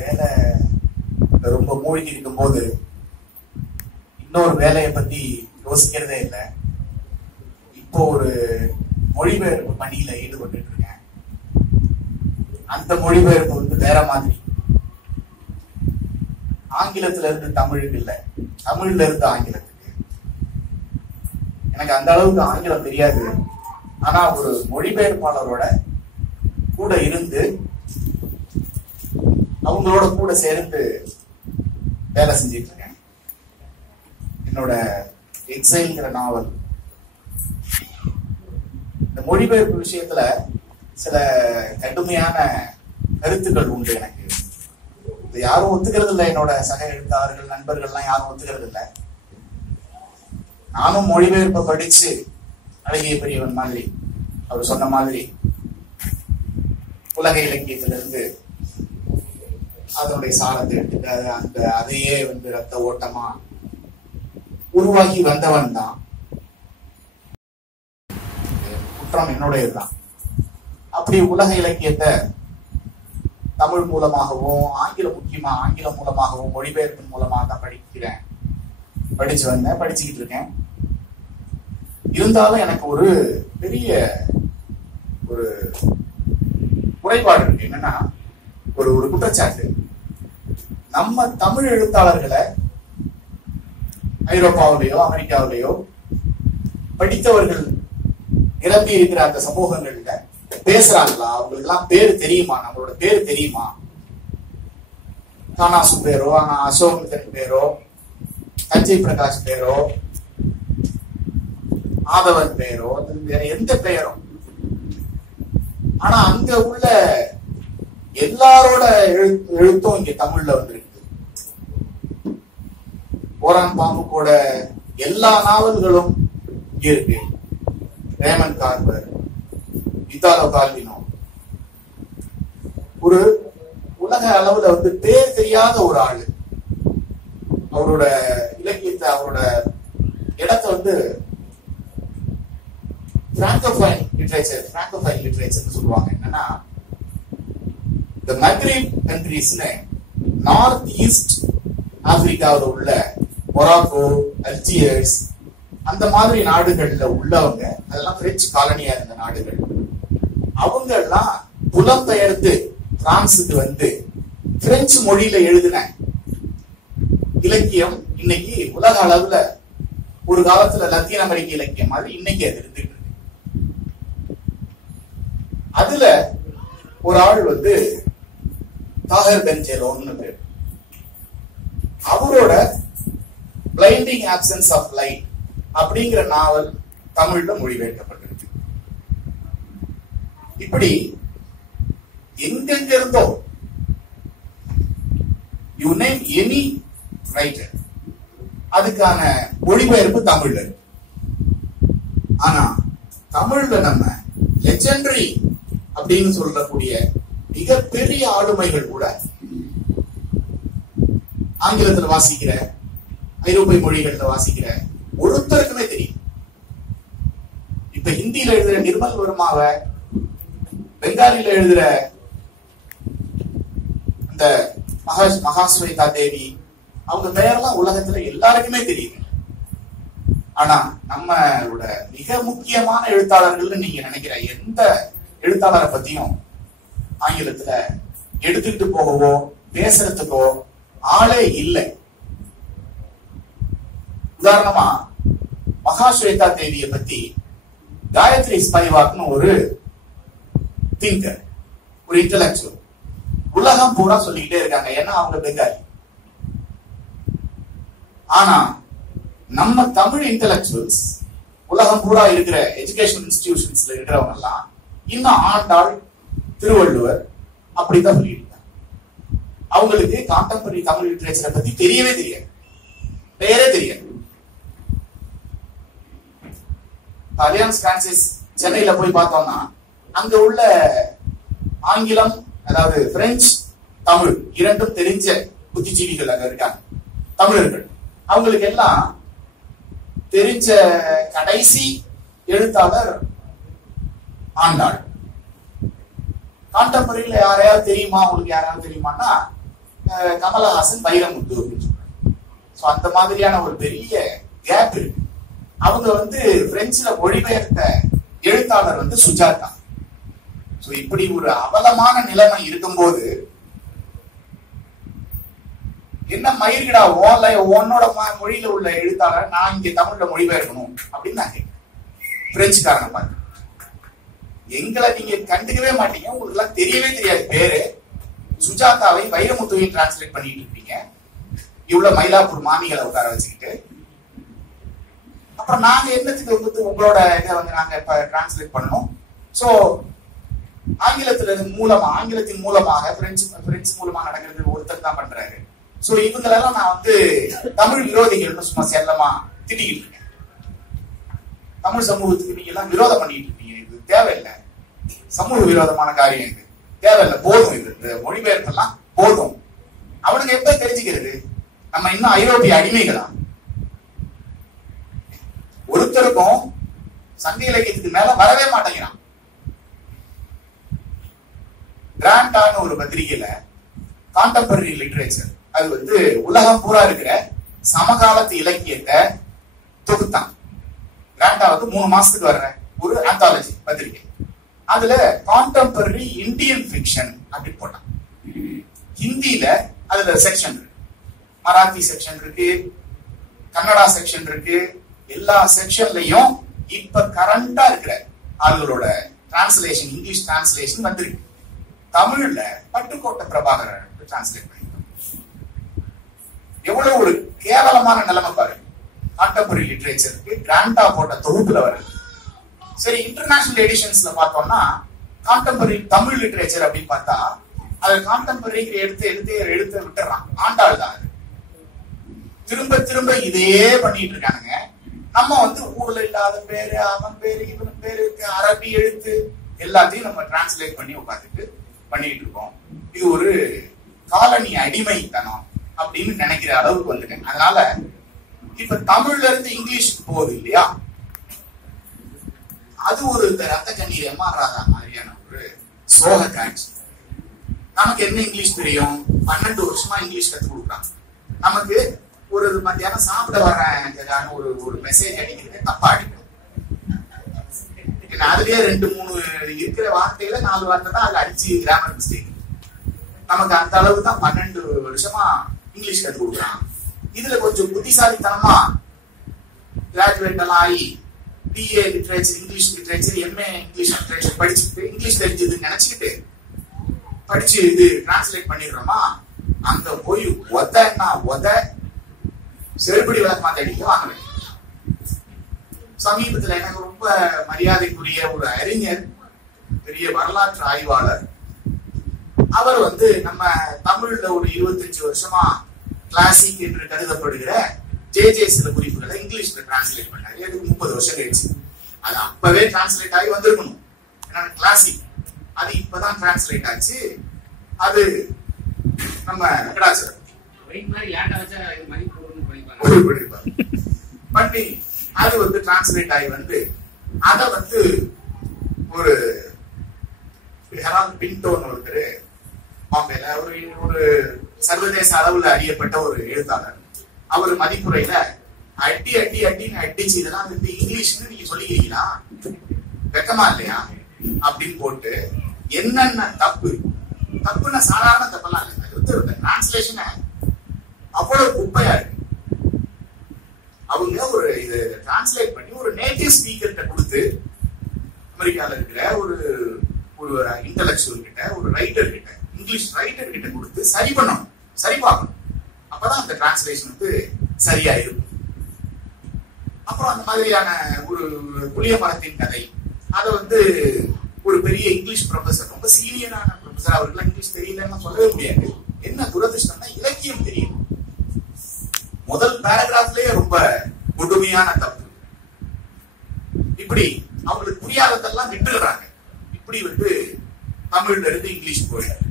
வேலை ரொம்ப மூழ்கி இருக்கும் போது இன்னொரு வேலையை பத்தி யோசிக்கிறதே இல்லை. இப்போ ஒரு மொழிபெயர்ப்பு பணியில ஈடுபட்டு இருக்கேன். அந்த மொழிபெயர்ப்பு வந்து வேற மாதிரி. ஆங்கிலத்துல இருந்து தமிழுக்கு இல்லை, தமிழ்ல இருந்து ஆங்கிலத்துக்கு. எனக்கு அந்த அளவுக்கு ஆங்கிலம் தெரியாது. ஆனா ஒரு மொழிபெயர்ப்பாளரோட கூட இருந்து அவங்களோட கூட சேர்ந்து வேலை செஞ்சிட்டு இருக்கேன். என்னோட எக்ஸைல்ங்கிற நாவல். இந்த மொழிபெயர்ப்பு விஷயத்துல சில கடுமையான கருத்துக்கள் உண்டு. எனக்கு இது யாரும் ஒத்துக்கிறது இல்லை. என்னோட சக எழுத்தாளர்கள் நண்பர்கள்லாம் யாரும் ஒத்துக்கிறது இல்லை. நானும் மொழிபெயர்ப்பை படிச்சு அழகிய பெரியவன் மாதிரி அவர் சொன்ன மாதிரி உலக இலக்கியத்திலிருந்து அதனுடைய சாரத்தை எடுத்துட்டு அந்த அதையே வந்து ரத்த ஓட்டமா உருவாக்கி வந்தவன் தான். குற்றம் என்னுடையதுதான். அப்படி உலக இலக்கியத்தை தமிழ் மூலமாகவும் முக்கியமா ஆங்கிலம் மூலமாகவும் மொழிபெயர்ப்பின் மூலமாக தான் படிச்சு வந்தேன், படிச்சுக்கிட்டு இருக்கேன். இருந்தாலும் எனக்கு ஒரு பெரிய ஒரு குறைபாடு இருக்கு. என்னன்னா ஒரு குற்றச்சாட்டு. நம்ம தமிழ் எழுத்தாளர்களை ஐரோப்பாவிலேயோ அமெரிக்காவிலேயோ படித்தவர்கள் நிரம்பி இருக்கிற அந்த சமூகங்கள்ல பேசுறாங்களா? அவங்களுக்கு எல்லாம் பேரு தெரியுமா? நம்மளோட பேரு தெரியுமா? கானாசு பேரோ, அசோகன் பேரோ, தஞ்சை பிரகாஷ் பேரோ, ஆதவன் பேரோ, வேற எந்த பெயரும். ஆனா அங்க உள்ள எல்லாரோட எழுத்தும் இங்க தமிழ்ல வந்திருக்கு. ஓரான் பாம்புக்கோட எல்லா நாவல்களும் இங்க இருக்கு. ரேமன் கார்வர், இத்தாலோ கால்வினோ, ஒரு உலக அளவுல வந்து பேர் தெரியாத ஒரு ஆளு. அவரோட இலக்கியத்தை, அவரோட இடத்தை வந்து பிராங்கோபைன் லிட்டரேச்சர் சொல்லுவாங்க. என்னன்னா இந்த மக்ரிப் கண்ட்ரீஸ்னு நார்த் ஈஸ்ட் ஆப்பிரிக்காவில் உள்ள மொராக்கோ, அல்ஜியர்ஸ், அந்த மாதிரி நாடுகள்ல உள்ளவங்க, அதெல்லாம் பிரெஞ்சு காலனியா இருந்த நாடுகள், அவங்க எல்லாம் புலம்பெயர்ந்து பிரான்சுக்கு வந்து பிரெஞ்சு மொழியில எழுதின இலக்கியம் இன்னைக்கு உலக அளவுல ஒரு காலத்துல லத்தீன் அமெரிக்க இலக்கியம் மாதிரி இன்னைக்கு அது இருந்துட்டு இருக்கு. அதுல ஒரு ஆள் வந்து தாஹர் பென்ஜெலோன்னு பேர். அவரோட பிளைண்டிங் ஆப்சன்ஸ் ஆஃப் லைட் அப்படிங்கிற நாவல் தமிழ்ல மொழிபெயர்க்கப்பட்டிருக்கு. இப்படி எங்கெங்க இருந்தோ யூ நேம் எனி ரைட்டர், அதுக்கான மொழிபெயர்ப்பு தமிழ்ல இருக்கு. ஆனா தமிழ்ல நம்ம லெஜெண்டரி அப்படின்னு சொல்லக்கூடிய மிகப்பெரிய ஆளுமைகள் கூட ஆங்கிலத்துல வாசிக்கிற, ஐரோப்பிய மொழிகள்ல வாசிக்கிற ஒருத்தருக்குமே தெரியும். இப்ப ஹிந்தியில எழுதுற நிர்மல் வர்மாவை, பெங்காலில எழுதுற அந்த மகாஸ்வேதா தேவி, அவங்க பெயரெல்லாம் உலகத்துல எல்லாருக்குமே தெரியும். ஆனா நம்மளோட மிக முக்கியமான எழுத்தாளர்கள் நீங்க நினைக்கிற எந்த எழுத்தாளரை பத்தியும் ஆங்கிலத்துல எடுத்துக்கிட்டு போகவோ பேசுறதுக்கோ ஆளே இல்லை. உதாரணமா மகாஸ்வேதா தேவியை பத்தி காயத்ரி ஸ்பைவாக்னு ஒரு திங்கர், ஒரு இன்டலெக்சுவல் உலகம் பூரா சொல்லிக்கிட்டே இருக்காங்க. ஏன்னா அவங்க பெங்காலி. ஆனா நம்ம தமிழ் இன்டலெக்சுவல்ஸ் உலகம் பூரா இருக்கிற எஜுகேஷன் இன்ஸ்டிடியூஷன்ஸ்ல இருக்கிறவங்க எல்லாம் இன்னும் ஆண்டாள், திருவள்ளுவர் அப்படிதான் சொல்லிட்டு இருக்காங்க. அவங்களுக்கு கான்டெம்பரரி தமிழ் லிட்டரேச்சரை பத்தி தெரியவே தெரியாது, பெயரே தெரியாது. அலியான்ஸ் பிரான்சிஸ் சென்னையில போய் பார்த்தோம்னா அங்க உள்ள ஆங்கிலம், அதாவது பிரெஞ்சு, தமிழ் இரண்டும் தெரிஞ்ச புத்திஜீவிகள் அங்க இருக்காங்க, தமிழர்கள். அவங்களுக்கு எல்லாம் தெரிஞ்ச கடைசி எழுத்தாளர் ஆண்டாள். கான்டெம்பரரியில யாரையாவது தெரியுமா, உங்களுக்கு யாராவது தெரியுமான்னா கமலஹாசன் வைரமுத்து அப்படின்னு சொல்றாங்க. ஸோ அந்த மாதிரியான ஒரு பெரிய கேப் இருக்கு. அவங்க வந்து பிரெஞ்சுல மொழிபெயர்த்த எழுத்தாளர் வந்து சுஜாதா. ஸோ இப்படி ஒரு அவலமான நிலைமை இருக்கும்போது என்ன மயிர்கிடா உன்னோட மொழியில உள்ள எழுத்தாளர் நான் இங்க தமிழ்ல மொழிபெயர்க்கணும் அப்படின்னு நான் கேட்கிறேன். பிரெஞ்சுக்காரனை பார்த்து எங்களை நீங்க கண்டுக்கவே மாட்டீங்க, உங்களுக்கு எல்லாம் தெரியவே தெரியாது பேரு. சுஜாதாவை வைரமுத்துவையும் டிரான்ஸ்லேட் பண்ணிட்டு இருப்பீங்க, இவ்வளவு மயிலாப்பூர் மாமிகளை உட்கார வச்சுக்கிட்டு. அப்புறம் நாங்க என்னத்துக்கு வந்து உங்களோட இதை வந்து நாங்க இப்ப டிரான்ஸ்லேட் பண்ணணும். சோ ஆங்கிலத்தின் மூலமாக பிரெஞ்சு மூலமாக நடக்கிறது ஒருத்தர் தான் பண்றாரு. சோ இவங்களெல்லாம் நான் வந்து தமிழ் விரோதிகள்னு சும்மா செல்லமா திட்டிக்கிட்டு இருக்கேன். தமிழ் சமூகத்துக்கு நீங்க எல்லாம் விரோதம் பண்ணிட்டு இருக்கீங்க, இது தேவையில்லை, சமூக விரோதமான காரியம் இது தேவையில்லை, போதும், இது இந்த மொழிபெயர்ப்பெல்லாம் போதும். அவனுக்கு எப்ப தெரிஞ்சுக்கிறது நம்ம இன்னும் ஐரோப்பிய அடிமைகளா? ஒருத்தருக்கும் சங்க இலக்கியத்துக்கு மேல வரவே மாட்டேங்கிறான். கிராண்டான ஒரு பத்திரிகையில கான்டெம்பரரி லிட்டரேச்சர், அது வந்து உலகம் பூரா இருக்கிற சமகாலத்து இலக்கியத்தை தொகுத்தான். கிராண்டா வந்து 3 மாசத்துக்கு வர்ற ஒரு ஆந்தாலஜி பத்திரிகை. அதுல கான்டெம்பரரி இந்தியன் ஃபிக்ஷன் அப்படின்னு போட்டான். ஹிந்தியில அதுல செக்ஷன் இருக்கு, மராத்தி செக்ஷன் இருக்கு, கன்னடா செக்ஷன் இருக்கு. எல்லா செக்ஷன்லயும் இப்ப கரண்டா இருக்கிற ஆளுகளோட டிரான்ஸ்லேஷன், இங்கிலீஷ் டிரான்ஸ்லேஷன் வந்திருக்கு. தமிழ்ல பட்டுக்கோட்டை பிரபாகரன் டிரான்ஸ்லேட் பண்ணிருக்கோம். எவ்வளவு ஒரு கேவலமான நிலைமை பாருங்க. கான்டெம்பரரி லிட்டரேச்சருக்கு கிராண்டா போட்ட தொகுப்புல வருது. சரி, இன்டர்நேஷனல் எடிஷன்ஸ்ல பார்த்தோம்னா கான்டெம்பரரி தமிழ் லிட்டரேச்சர் அப்படின்னு பார்த்தா அது கான்டெம்பரரிக்கு எடுத்து விட்டுறான். ஆண்டாள் தான் அது. திரும்ப திரும்ப இதே பண்ணிட்டு இருக்கானுங்க. நம்ம வந்து ஊர்ல இல்லாத பேரு, அவன் பேரு, இவன் பேரு, அரபி எழுத்து எல்லாத்தையும் நம்ம டிரான்ஸ்லேட் பண்ணி உட்காந்துட்டு பண்ணிட்டு இருக்கோம். இது ஒரு காலனி அடிமைத்தனம் அப்படின்னு நினைக்கிற அளவுக்கு வந்துட்டேன். அதனால இப்ப தமிழ்ல இருந்து இங்கிலீஷ் போகுது இல்லையா, அது ஒரு ரத்த கண்ணீர் எம்ஆர் ராதா மாதிரியான ஒரு சோக காட்சி. நமக்கு என்ன இங்கிலீஷ் தெரியும்? 12 வருஷமா இங்கிலீஷ் கத்துக் கொடுக்குறாங்க. நமக்கு ஒரு மத்தியானம் சாப்பிட வரேன் ஒரு மெசேஜ் அடிக்கிறது தப்பா அடிக்கணும். அதுலயே 2-3 இருக்கிற வார்த்தையில 4 வார்த்தை தான் அதுல அடிச்சு கிராமர் மிஸ்டேக். நமக்கு அந்த அளவுக்கு தான் 12 வருஷமா இங்கிலீஷ் கத்துக் கொடுக்குறாங்க. இதுல கொஞ்சம் புத்திசாலித்தனமா கிராஜுவேட் எல்லாம் ஆகி BA literature, English literature, MA English literature படிச்சுட்டு இங்கிலீஷ் தெரிஞ்சதுன்னு நினைச்சுக்கிட்டு படிச்சு இது டிரான்ஸ்லேட் பண்ணிடுறோமா, அங்க போய் உத செருப்படி விளக்கமா தேடிக்க வாங்க. சமீபத்துல எனக்கு ரொம்ப மரியாதைக்குரிய ஒரு அறிஞர், பெரிய வரலாற்று ஆய்வாளர், அவர் வந்து நம்ம தமிழ்ல ஒரு 25 வருஷமா கிளாசிக் என்று கருதப்படுகிற ஜே சில குறிப்புகளை இங்கிலீஷ்ல டிரான்ஸ்லேட் பண்ணாரு. எனக்கு 30 வருஷம் கழிச்சு. அது அப்பவே டிரான்ஸ்லேட் ஆகி வந்திருக்கணும். ஏன்னா கிளாசிக் அது இப்பதான் டிரான்ஸ்லேட் ஆச்சு. அது நம்ம வெங்கடாச்சலம் பண்ணி அது வந்து டிரான்ஸ்லேட் ஆகி வந்து அத வந்து ஒரு ஹெரால்ட் பின்டோன்னு ஒருத்தர் பாம்பேல ஒரு சர்வதேச அளவுல அறியப்பட்ட ஒரு எழுத்தாளர், அவர் மதிப்புரையில அடின்னு அடிச்சு இதெல்லாம் வந்து இங்கிலீஷ்னு நீங்க சொல்லிக்கிறீங்களா, வெக்கமா இல்லையா அப்படின்னு போட்டு என்னென்ன தப்புன்னா சாதாரண தப்பெல்லாம் இல்லை, அது வந்து டிரான்ஸ்லேஷன் அவ்வளவு குப்பையா இருக்கு. அவங்க ஒரு இதை டிரான்ஸ்லேட் பண்ணி ஒரு நேட்டிவ் ஸ்பீக்கர்கிட்ட கொடுத்து, அமெரிக்கால இருக்கிற ஒரு இன்டலெக்சுவல் கிட்ட, ஒரு ரைட்டர் கிட்ட, இங்கிலீஷ் ரைட்டர் கிட்ட கொடுத்து சரி பண்ணணும், சரி பார்க்கணும். அப்பதான் அந்த டிரான்ஸ்லேஷன் வந்து சரியா இருக்கும். அப்புறம் அந்த மாதிரியான ஒரு புளிய மரத்தின் கதை, அதை வந்து ஒரு பெரிய இங்கிலீஷ் ப்ரொஃபசர், ரொம்ப சீனியரான ப்ரொஃபசர், அவருக்கு இங்கிலீஷ் தெரியலன்னு சொல்லவே முடியாது. என்ன துரதிருஷ்டம்னா இலக்கியம் தெரியும். முதல் பேராகிராஃப்லயே ரொம்ப கொடுமையான தப்பு. இப்படி அவங்களுக்கு புரியாததெல்லாம் விட்டுறாங்க. இப்படி வந்து தமிழ்ல இருந்து இங்கிலீஷ் போயிடுது.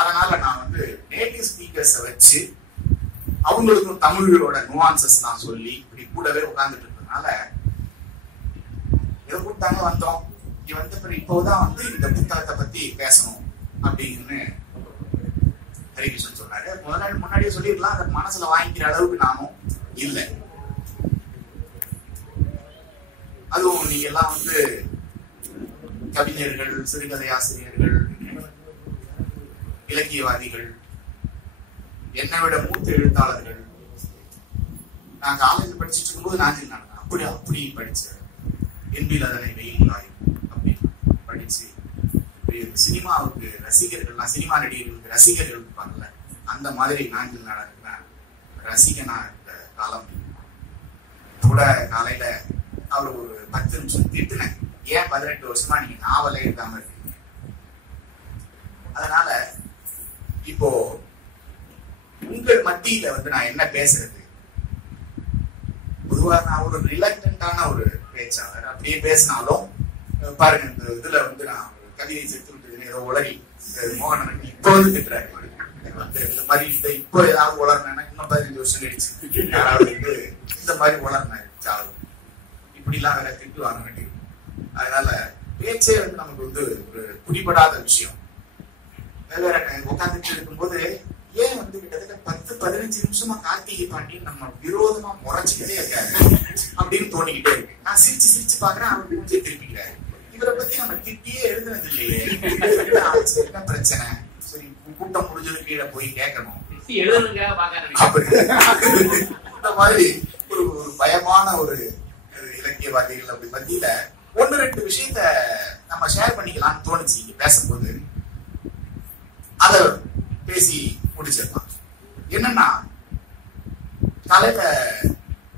அதனால நான் வந்து நேட்டிவ் ஸ்பீக்கர்ஸை வச்சு அவங்களுக்கும் தமிழோட நுவான்சஸ் தான் சொல்லி இப்படி கூடவே உட்கார்ந்துட்டு இருக்கிறதுனால எதை கூட்டாங்க வந்தோம். இங்க வந்த பிறகு இப்போதான் வந்து இந்த புத்தகத்தை பத்தி பேசணும் அப்படின்னு ஹரிகிருஷ்ணன் சொன்னாரு. முன்னாடியே சொல்லிருக்கலாம், அதை மனசுல வாங்கிக்கிற அளவுக்கு நானும் இல்லை. அதுவும் நீங்க எல்லாம் வந்து கவிஞர்கள், சிறுகதை ஆசிரியர்கள், இலக்கியவாதிகள், என்னை விட மூத்த எழுத்தாளர்கள். நான் காலேஜ் படிச்சுட்டு இருக்கும்போது நான் அப்படி படிச்சேன். என்பில் அதனை வெயில் காயும் அப்படின்னு படிச்சு சினிமாவுக்கு ரசிகர்கள்லாம், சினிமா நடிகர்களுக்கு ரசிகர்கள் இருப்பாங்கல்ல, அந்த மாதிரி நாஞ்சில் நாடகத்துல ரசிகனா இருந்த காலம் கூட. காலையில அவர் ஒரு 10 நிமிஷம் திட்டுனேன், ஏன் 18 வருஷமா நீங்க நாவலே எழுதாம இருக்கீங்க? அதனால இப்போ உங்கள் மத்தியில வந்து நான் என்ன பேசுறது? பொதுவா நான் ஒரு ரிலக்டன்டான ஒரு பேச்சாளர். அப்படியே பேசினாலும் பாருங்க, இந்த இதுல வந்து நான் கவிதை சேர்த்து விட்டு ஏதோ உளறி மோகன் இப்போ வந்து திட்டுறாரு. இந்த மாதிரி இப்போ ஏதாவது உளர்னா இன்னும் 15 வருஷம் கழிச்சு யாராவது வந்து இந்த மாதிரி உளர்னாரு இப்படிலாம் வேற திட்டு வாங்க வேண்டியிருக்கும். அதனால பேச்சே வந்து நமக்கு வந்து ஒரு பிடிபடாத விஷயம். வேற உட்காந்துட்டு இருக்கும்போது ஏன் வந்து கிட்டத்தட்ட 10-15 நிமிஷமா கார்த்திகை பாண்டியன் நம்ம விரோதமா முறைச்சுக்கிட்டே இருக்காரு அப்படின்னு தோணிக்கிட்டே இருக்கு. நான் சிரிச்சு சிரிச்சு பாக்குறேன், அவர் மூஞ்சியை திருப்பிக்கிறாரு. இவரை பத்தி நம்ம திட்டியே எழுதுனது இல்லையே, என்ன பிரச்சனை? சரி, கூட்டம் முடிஞ்சது கீழே போய் கேட்கணும். இந்த மாதிரி ஒரு பயமான ஒரு இலக்கியவாதிகள் அப்படி மத்தியில 1-2 விஷயத்த நம்ம ஷேர் பண்ணிக்கலாம்னு தோணுச்சு இங்க பேசும்போது. அத பேசி முடிச்சிருப்பான். என்னன்னா, காலையில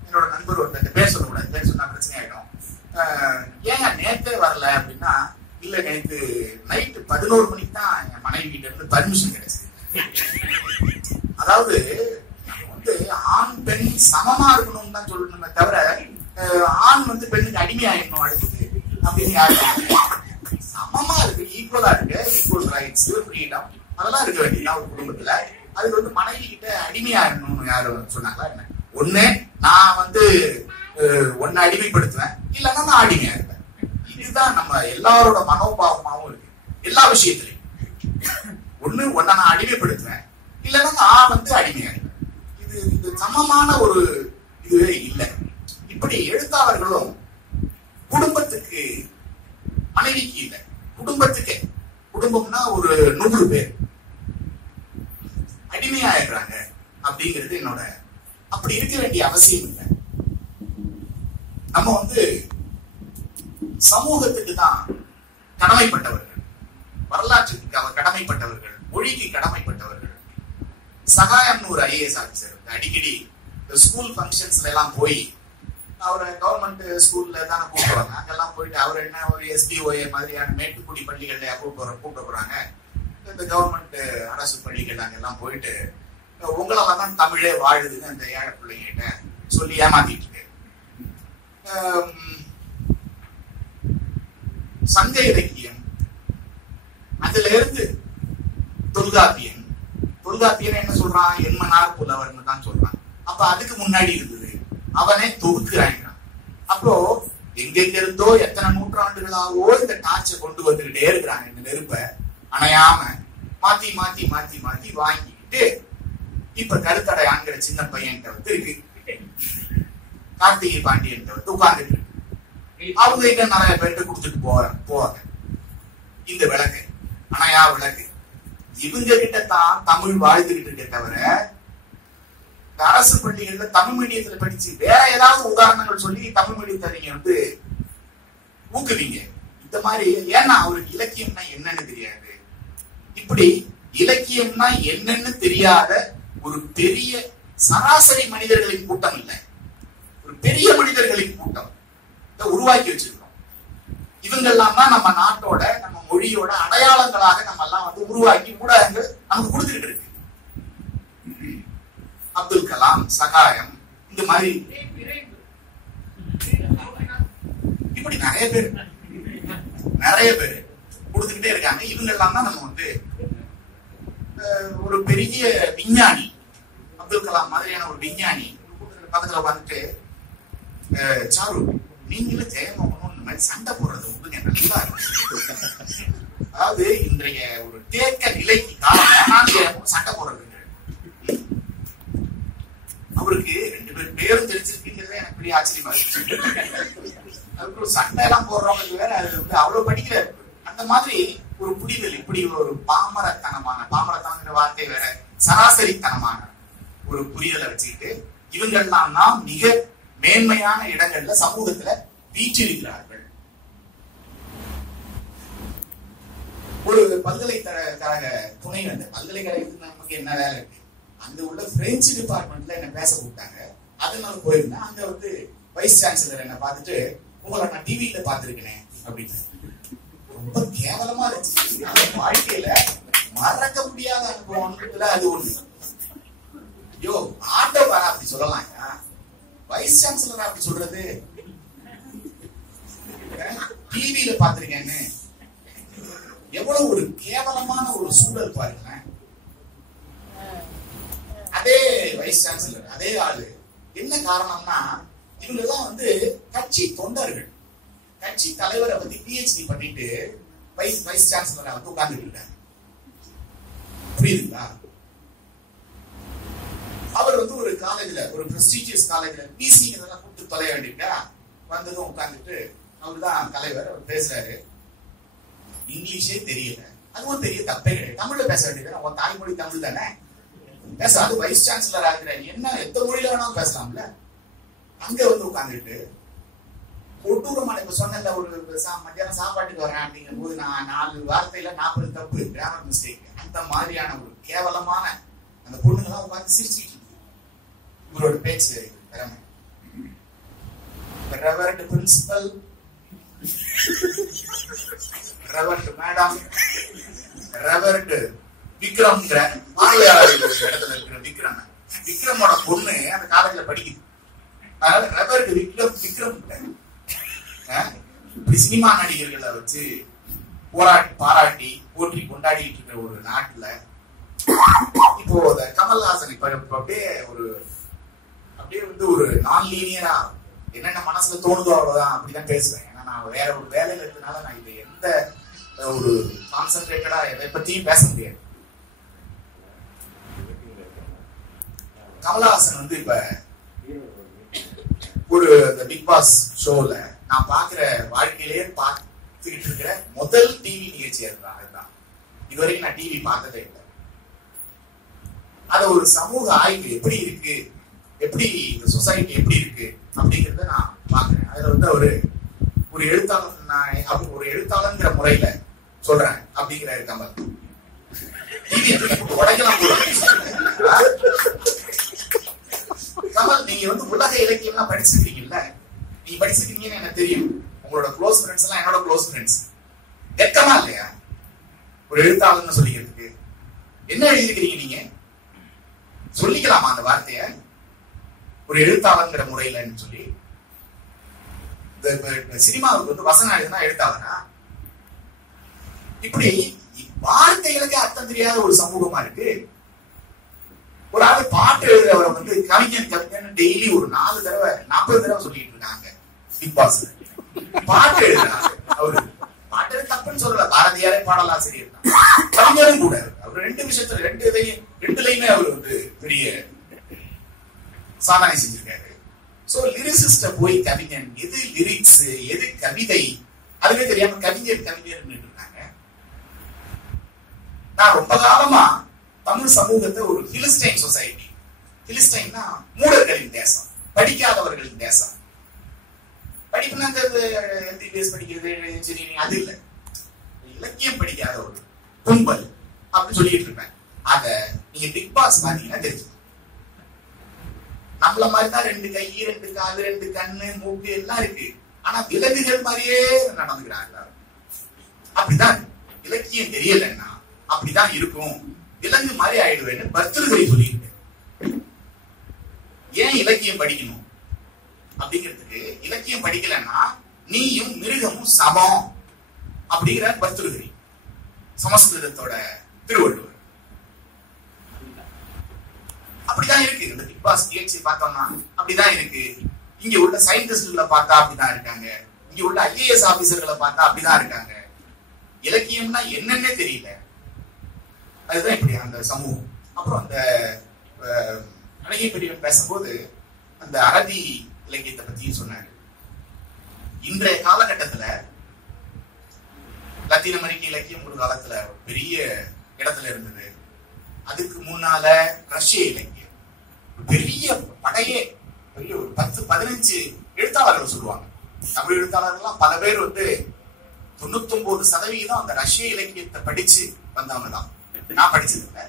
என்னோட நண்பர் ஒருத்தர் பேர் சொல்லக்கூடாது, பேர் சொன்னா பிரச்சனை ஆயிடும். ஏங்க நேத்தே வரல அப்படின்னா, இல்ல நேற்று நைட்டு 11 மணிக்கு தான் என் மனைவி கிட்ட இருந்து பர்மிஷன் கிடைச்சது. அதாவது வந்து ஆண் பெண் சமமா இருக்கணும்னு தான் சொல்லணுமே தவிர, ஆண் வந்து பெண்ணுக்கு அடிமையாயிடணும் அடுத்தது அப்படின்னு யாரும் சமமா இருக்கு, ஈக்குவலா இருக்கு, ஈக்குவல் ரைட்ஸ், ஃப்ரீடம் அதெல்லாம் இருக்க வேண்டியதா ஒரு குடும்பத்துல. அதுக்கு வந்து மனைவி கிட்ட அடிமையாயிடணும்னு யாரும் சொன்னாங்களா என்ன? ஒண்ணு நான் வந்து ஒன்னு அடிமைப்படுத்துவேன், இல்லைன்னா நான் அடிமையா இருப்பேன். இதுதான் நம்ம எல்லாரோட மனோபாவமாவும் இருக்கு எல்லா விஷயத்திலையும். ஒண்ணு நான் அடிமைப்படுத்துவேன், இல்லைன்னா நான் வந்து அடிமையா இருப்பேன். இது சமமான ஒரு இதுவே இல்லை. இப்படி எழுத்தாளர்களும் குடும்பத்துக்கு, மனைவிக்கு இல்லை, குடும்பத்துக்கு, குடும்பம்னா ஒரு 100 பேர் அடிமையாயிடுறாங்க அப்படிங்கிறது என்னோட. அப்படி இருக்க வேண்டிய அவசியம் இல்லை. நம்ம வந்து சமூகத்துக்கு தான் கடமைப்பட்டவர்கள், வரலாற்றுக்கு கடமைப்பட்டவர்கள், மொழிக்கு கடமைப்பட்டவர்கள். சகாயம்னு ஒரு IAS ஆபிசர் அடிக்கடி ஸ்கூல் ஃபங்க்ஷன்ஸ்ல எல்லாம் போய், அவரை கவர்மெண்ட் ஸ்கூல்ல தானே கூப்பிடுவாங்க, அங்கெல்லாம் போயிட்டு அவர் என்ன ஒரு SBOA மாதிரியான மேட்டுக்குடி பள்ளிகள்ல கூப்பிட போறாங்க. இந்த கவர்மெண்ட் அரசு பள்ளிகள் அங்கெல்லாம் போயிட்டு உங்களால தான் தமிழே வாழுதுன்னு அந்த ஏழை பிள்ளைங்கிட்ட சொல்லி ஏமாத்திட்டு இருக்கு. சங்க இலக்கியம், அதுல இருந்து தொல்காப்பியன் என்ன சொல்றான்? என்மனார் புலவர்னு தான் சொல்றான். அப்ப அதுக்கு முன்னாடி இருந்தது, அவனே தொகுக்கிறாங்க. அப்போ எங்கெங்க இருந்தோ எத்தனை நூற்றாண்டுகளாவோ இந்த டார்ச்சை கொண்டு வந்துகிட்டே இருக்கிறாங்க. இந்த நெருப்பை அணையாம மாத்தி மாத்தி மாத்தி மாத்தி வாங்கிட்டு இப்ப கருத்தடையாங்கிற சின்ன பையன்கிட்ட வந்து இருக்கு, கார்த்திகை பாண்டியன் வந்து உட்கார்ந்துட்டு இருக்கு. அவங்க கிட்ட நிறைய பேர்கிட்ட கொடுத்துட்டு போவாங்க இந்த விளக்கு, அணையா விளக்கு. இவங்க கிட்ட தான் தமிழ் வாழ்ந்துகிட்டு இருக்க தவிர, அரசு பள்ளிகள்ல தமிழ் மீடியத்துல படிச்சு வேற ஏதாவது உதாரணங்கள் சொல்லி தமிழ் மீடியத்தை நீங்க வந்து ஊக்குவீங்க. இந்த மாதிரி, ஏன்னா அவருக்கு இலக்கியம்னா என்னன்னு தெரியாது. இப்படி இலக்கியம்னா என்னன்னு தெரியாத ஒரு பெரிய சராசரி மனிதர்களின் கூட்டம் இல்லை, ஒரு பெரிய மனிதர்களின் கூட்டம் உருவாக்கி வச்சிருக்கோம். இவங்கெல்லாம் தான் நம்ம நாட்டோட, நம்ம மொழியோட அடையாளங்களாக நம்ம எல்லாம் வந்து உருவாக்கி ஊடகங்கள் நமக்கு கொடுத்துக்கிட்டு இருக்கு. அப்துல் கலாம், சகாயம், இந்த மாதிரி இப்படி நிறைய பேர் கொடுத்துக்கிட்டே இருக்காங்க. இவங்க எல்லாம் தான் நம்ம வந்து ஒரு பெரிய விஞ்ஞானி, அப்துல் கலாம் மாதிரியான ஒரு விஞ்ஞானி பக்கத்துல உட்காந்துட்டு, சாரு நீங்களும் ஜெயமோகனும் இந்த மாதிரி சண்டை போடுறது உங்களுக்கு நல்லா இருக்கு. அதாவது இன்றைய ஒரு தேக்க நிலைக்கு காரணம் சண்டை போடுறது. அவருக்கு 2 பேர் பேரும் தெரிஞ்சிருக்குங்கிறதே எனக்கு பெரிய ஆச்சரியமா இருக்கு. அதுக்கு சண்டை எல்லாம் போடுறவங்களுக்கு வேற அது வந்து அவ்வளவு படிக்கல. அந்த மாதிரி ஒரு புரிதல், இப்படி ஒரு பாமரத்தனங்கிற வார்த்தை வேற, சராசரித்தனமான ஒரு புரிதலை வச்சுக்கிட்டு இவங்கெல்லாம் நாம் மிக மேன்மையான இடங்கள்ல சமூகத்துல வீற்றிருக்கிறார்கள். ஒரு பல்கலைக்கழக துணைவேந்தர், பல்கலைக்கழகத்துக்கு நமக்கு என்ன வேலை இருக்கு, அங்க உள்ள பிரெஞ்சு டிபார்ட்மெண்ட்ல என்ன பேச கூப்பிட்டாங்க. அதனால போயிருந்தேன். அங்க வந்து வைஸ் சான்சலர் என்ன பார்த்துட்டு, உங்களை நான் டிவியில பார்த்திருக்கேன் அப்படின்னு. ரொம்ப கேவலமா இருந்துச்சு. வாழ்க்கையில மறக்க முடியாத அனுபவம் அது ஒண்ணு. ஐயோ, ஆண்டவரா அப்படி சொல்லலாம், வைஸ் சான்சலரா அப்படி சொல்றது, டிவியில பார்த்திருக்கேன்னு எவ்வளவு ஒரு கேவலமான ஒரு சூழல் பாருங்க. அதே வைஸ் சான்சலர், அதே ஆளு. என்ன காரணம்னா, இவங்க எல்லாம் வந்து கட்சி தொண்டர்கள். கட்சி தலைவரை பத்தி PhD பண்ணிட்டு வைஸ் சான்சலரா வந்து உட்கார்ந்துட்டு இருக்காங்க. புரியுதுங்களா? அவர் வந்து ஒரு காலேஜ்ல, ஒரு பிரஸ்டீஜியஸ் காலேஜ்ல பிசிங்கிறதெல்லாம் கூப்பிட்டு தொலைய வேண்டிட்டா வந்ததும் உட்கார்ந்துட்டு அவர்தான் தலைவர். அவர் பேசுறாரு, இங்கிலீஷே தெரியல. அதுவும் பெரிய தப்பே கிடையாது, தமிழ்ல பேச வேண்டியது. நம்ம தாய்மொழி தமிழ் தானே பேச. அது வைஸ் சான்சலர் ஆகிற என்ன எந்த மொழியில வேணாலும் பேசலாம்ல. அங்க வந்து உட்கார்ந்துட்டு கொடூரமான, இப்ப சொன்ன ஒரு மத்தியானம் சாப்பாட்டுக்கு வரேன் அப்படிங்கும் போது நான் 4 வார்த்தையில 40 தப்பு, கிராமர் மிஸ்டேக், அந்த மாதிரியான ஒரு கேவலமான அந்த பொண்ணுங்கெல்லாம் உட்கார்ந்து சிரிச்சுட்டு இருக்கு. இவரோட பேச்சு திறமை. Reverend principal, reverend madam, reverend விக்ரம்ங்கிற பார்வையாளர் இடத்துல இருக்கிற விக்ரமோட பொண்ணு அந்த காலேஜ்ல படிக்குது. அதனால ரெவரண்ட் விக்ரம் இப்படி சினிமா நடிகர்களை வச்சு பாராட்டி போற்றி கொண்டாடிட்டு இருக்கிற ஒரு நாட்டுல இப்போ கமல்ஹாசன் இப்ப அப்படியே வந்து ஒரு நான் லீனியரா என்னென்ன மனசுல தோணுதோ அவ்வளவுதான் அப்படிதான் பேசுவேன். ஏன்னா நான் வேற ஒரு வேலையில இருக்கிறதுனால நான் இது எந்த ஒரு கான்சென்ட்ரேட்டடா எதை பத்தியும் பேச முடியாது. கமல்ஹாசன் வந்து இப்ப ஒரு பிக் பாஸ் ஷோல நான் பாக்குற வாழ்க்கையிலேயே பார்த்துக்கிட்டு இருக்கிற முதல் டிவி நிகழ்ச்சி அதுதான். இதுவரைக்கும் நான் டிவி பார்த்ததே இல்லை. அத ஒரு சமூக ஆய்வு எப்படி இருக்கு, எப்படி இந்த சொசைட்டி எப்படி இருக்கு அப்படிங்கறத நான் பாக்குறேன். அதுல வந்து ஒரு எழுத்தாளர், ஒரு எழுத்தாளர்ங்கிற முறையில சொல்றேன் அப்படிங்கிறாரு கமல். டிவி உடைக்கலாம் கூட. கமல், நீங்க வந்து உலக இலக்கியம் எல்லாம் படிச்சிருக்கீங்கல்ல, நீங்க படிச்சிருக்கீங்கன்னு எனக்கு தெரியும். உங்களோட க்ளோஸ் ஃப்ரெண்ட்ஸ் எல்லாம் என்னோட க்ளோஸ் ஃப்ரெண்ட்ஸ். வெக்கமா இல்லையா ஒரு எழுத்தாளர்னு சொல்லிக்கிறதுக்கு? என்ன எழுதிருக்கிறீங்க நீங்க? சொல்லிக்கலாமா அந்த வார்த்தைய ஒரு எழுத்தாளர்ங்கிற முறையிலன்னு சொல்லி? சினிமாவுக்கு வந்து வசனம் எழுதுனா எழுத்தாளனா? இப்படி வார்த்தைகளுக்கு அர்த்தம் தெரியாத ஒரு சமூகமா இருக்கு. ஒரு ஆளு பாட்டு எழுதுறவரை வந்து கவிஞன் டெய்லி ஒரு 4 தடவை 40 தடவை சொல்லிட்டு இருக்காங்க பிக் பாஸ். பாட்டு எழுதுறாங்க. அவரு பாட்டு தப்புன்னு சொல்லல, பாரதியாரே பாடலாசிரியர் தான், கவிஞரும் கூட. அவர் 2 விஷயத்துல 2லையுமே அவர் வந்து பெரிய சாதனை செஞ்சிருக்காரு. சோ லிரிசிஸ்ட போய் கவிஞன், எது லிரிக்ஸ் எது கவிதை அதுவே தெரியாம கவிஞர் இருக்காங்க. நான் ரொம்ப காலமா தமிழ் சமூகத்தை ஒரு பிலிஸ்டைன் சொசைட்டி, பிலிஸ்டைன்னா மூடர்களின் தேசம், படிக்காதவர்களின் தேசம். படிப்புனா MBBS படிக்கிறது, இன்ஜினியரிங் அது இல்ல, இலக்கியம் படிக்காத ஒரு கும்பல் அப்படின்னு சொல்லிட்டு இருப்பேன். அத நீங்க பிக் பாஸ் பாத்தீங்கன்னா தெரிஞ்சு, நம்மள மாதிரிதான் 2 கை 2 காலு 2 கண்ணு மூக்கு எல்லாம் இருக்கு. ஆனா விலங்குகள் மாதிரியே நடந்துக்கிறாங்க. அப்படிதான் இலக்கியம் தெரியலன்னா அப்படிதான் இருக்கும், விலங்கு மாதிரி ஆயிடுவேன்னு பர்தகிரி சொல்லிட்டு. ஏன் இலக்கியம் படிக்கணும் அப்படிங்கிறதுக்கு, இலக்கியம் படிக்கலன்னா நீயும் மிருகமும் சமம் அப்படிங்கிற பர்தகிரி, சமஸ்கிருதத்தோட திருவள்ளுவர். அப்படிதான் இருக்கு. இந்த பிக் பாஸ் நிகழ்ச்சி பார்த்தோம்னா அப்படிதான் இருக்கு. இங்க உள்ள சயின்டிஸ்ட்களை பார்த்தா அப்படிதான் இருக்காங்க, இங்க உள்ள IAS ஆபீசர்களை பார்த்தா அப்படிதான் இருக்காங்க. இலக்கியம்னா என்னன்னே தெரியல. அதுதான் இப்படி அந்த சமூகம். அப்புறம் அந்த அழகிய பெரியவன் பேசும்போது அந்த அரபி இலக்கியத்தை பத்தியும் சொன்னாரு. இன்றைய காலகட்டத்துல லத்தீன் அமெரிக்க இலக்கியம் ஒரு காலத்துல பெரிய இடத்துல இருந்தது. அதுக்கு முன்னால ரஷ்ய இலக்கியம் பெரிய படையே, பெரிய ஒரு 10-15 எழுத்தாளர்கள் சொல்லுவாங்க. தமிழ் எழுத்தாளர்கள்லாம் பல பேர் 99% அந்த ரஷ்ய இலக்கியத்தை படிச்சு வந்தவங்க தான். நான் படிச்சது இல்லை,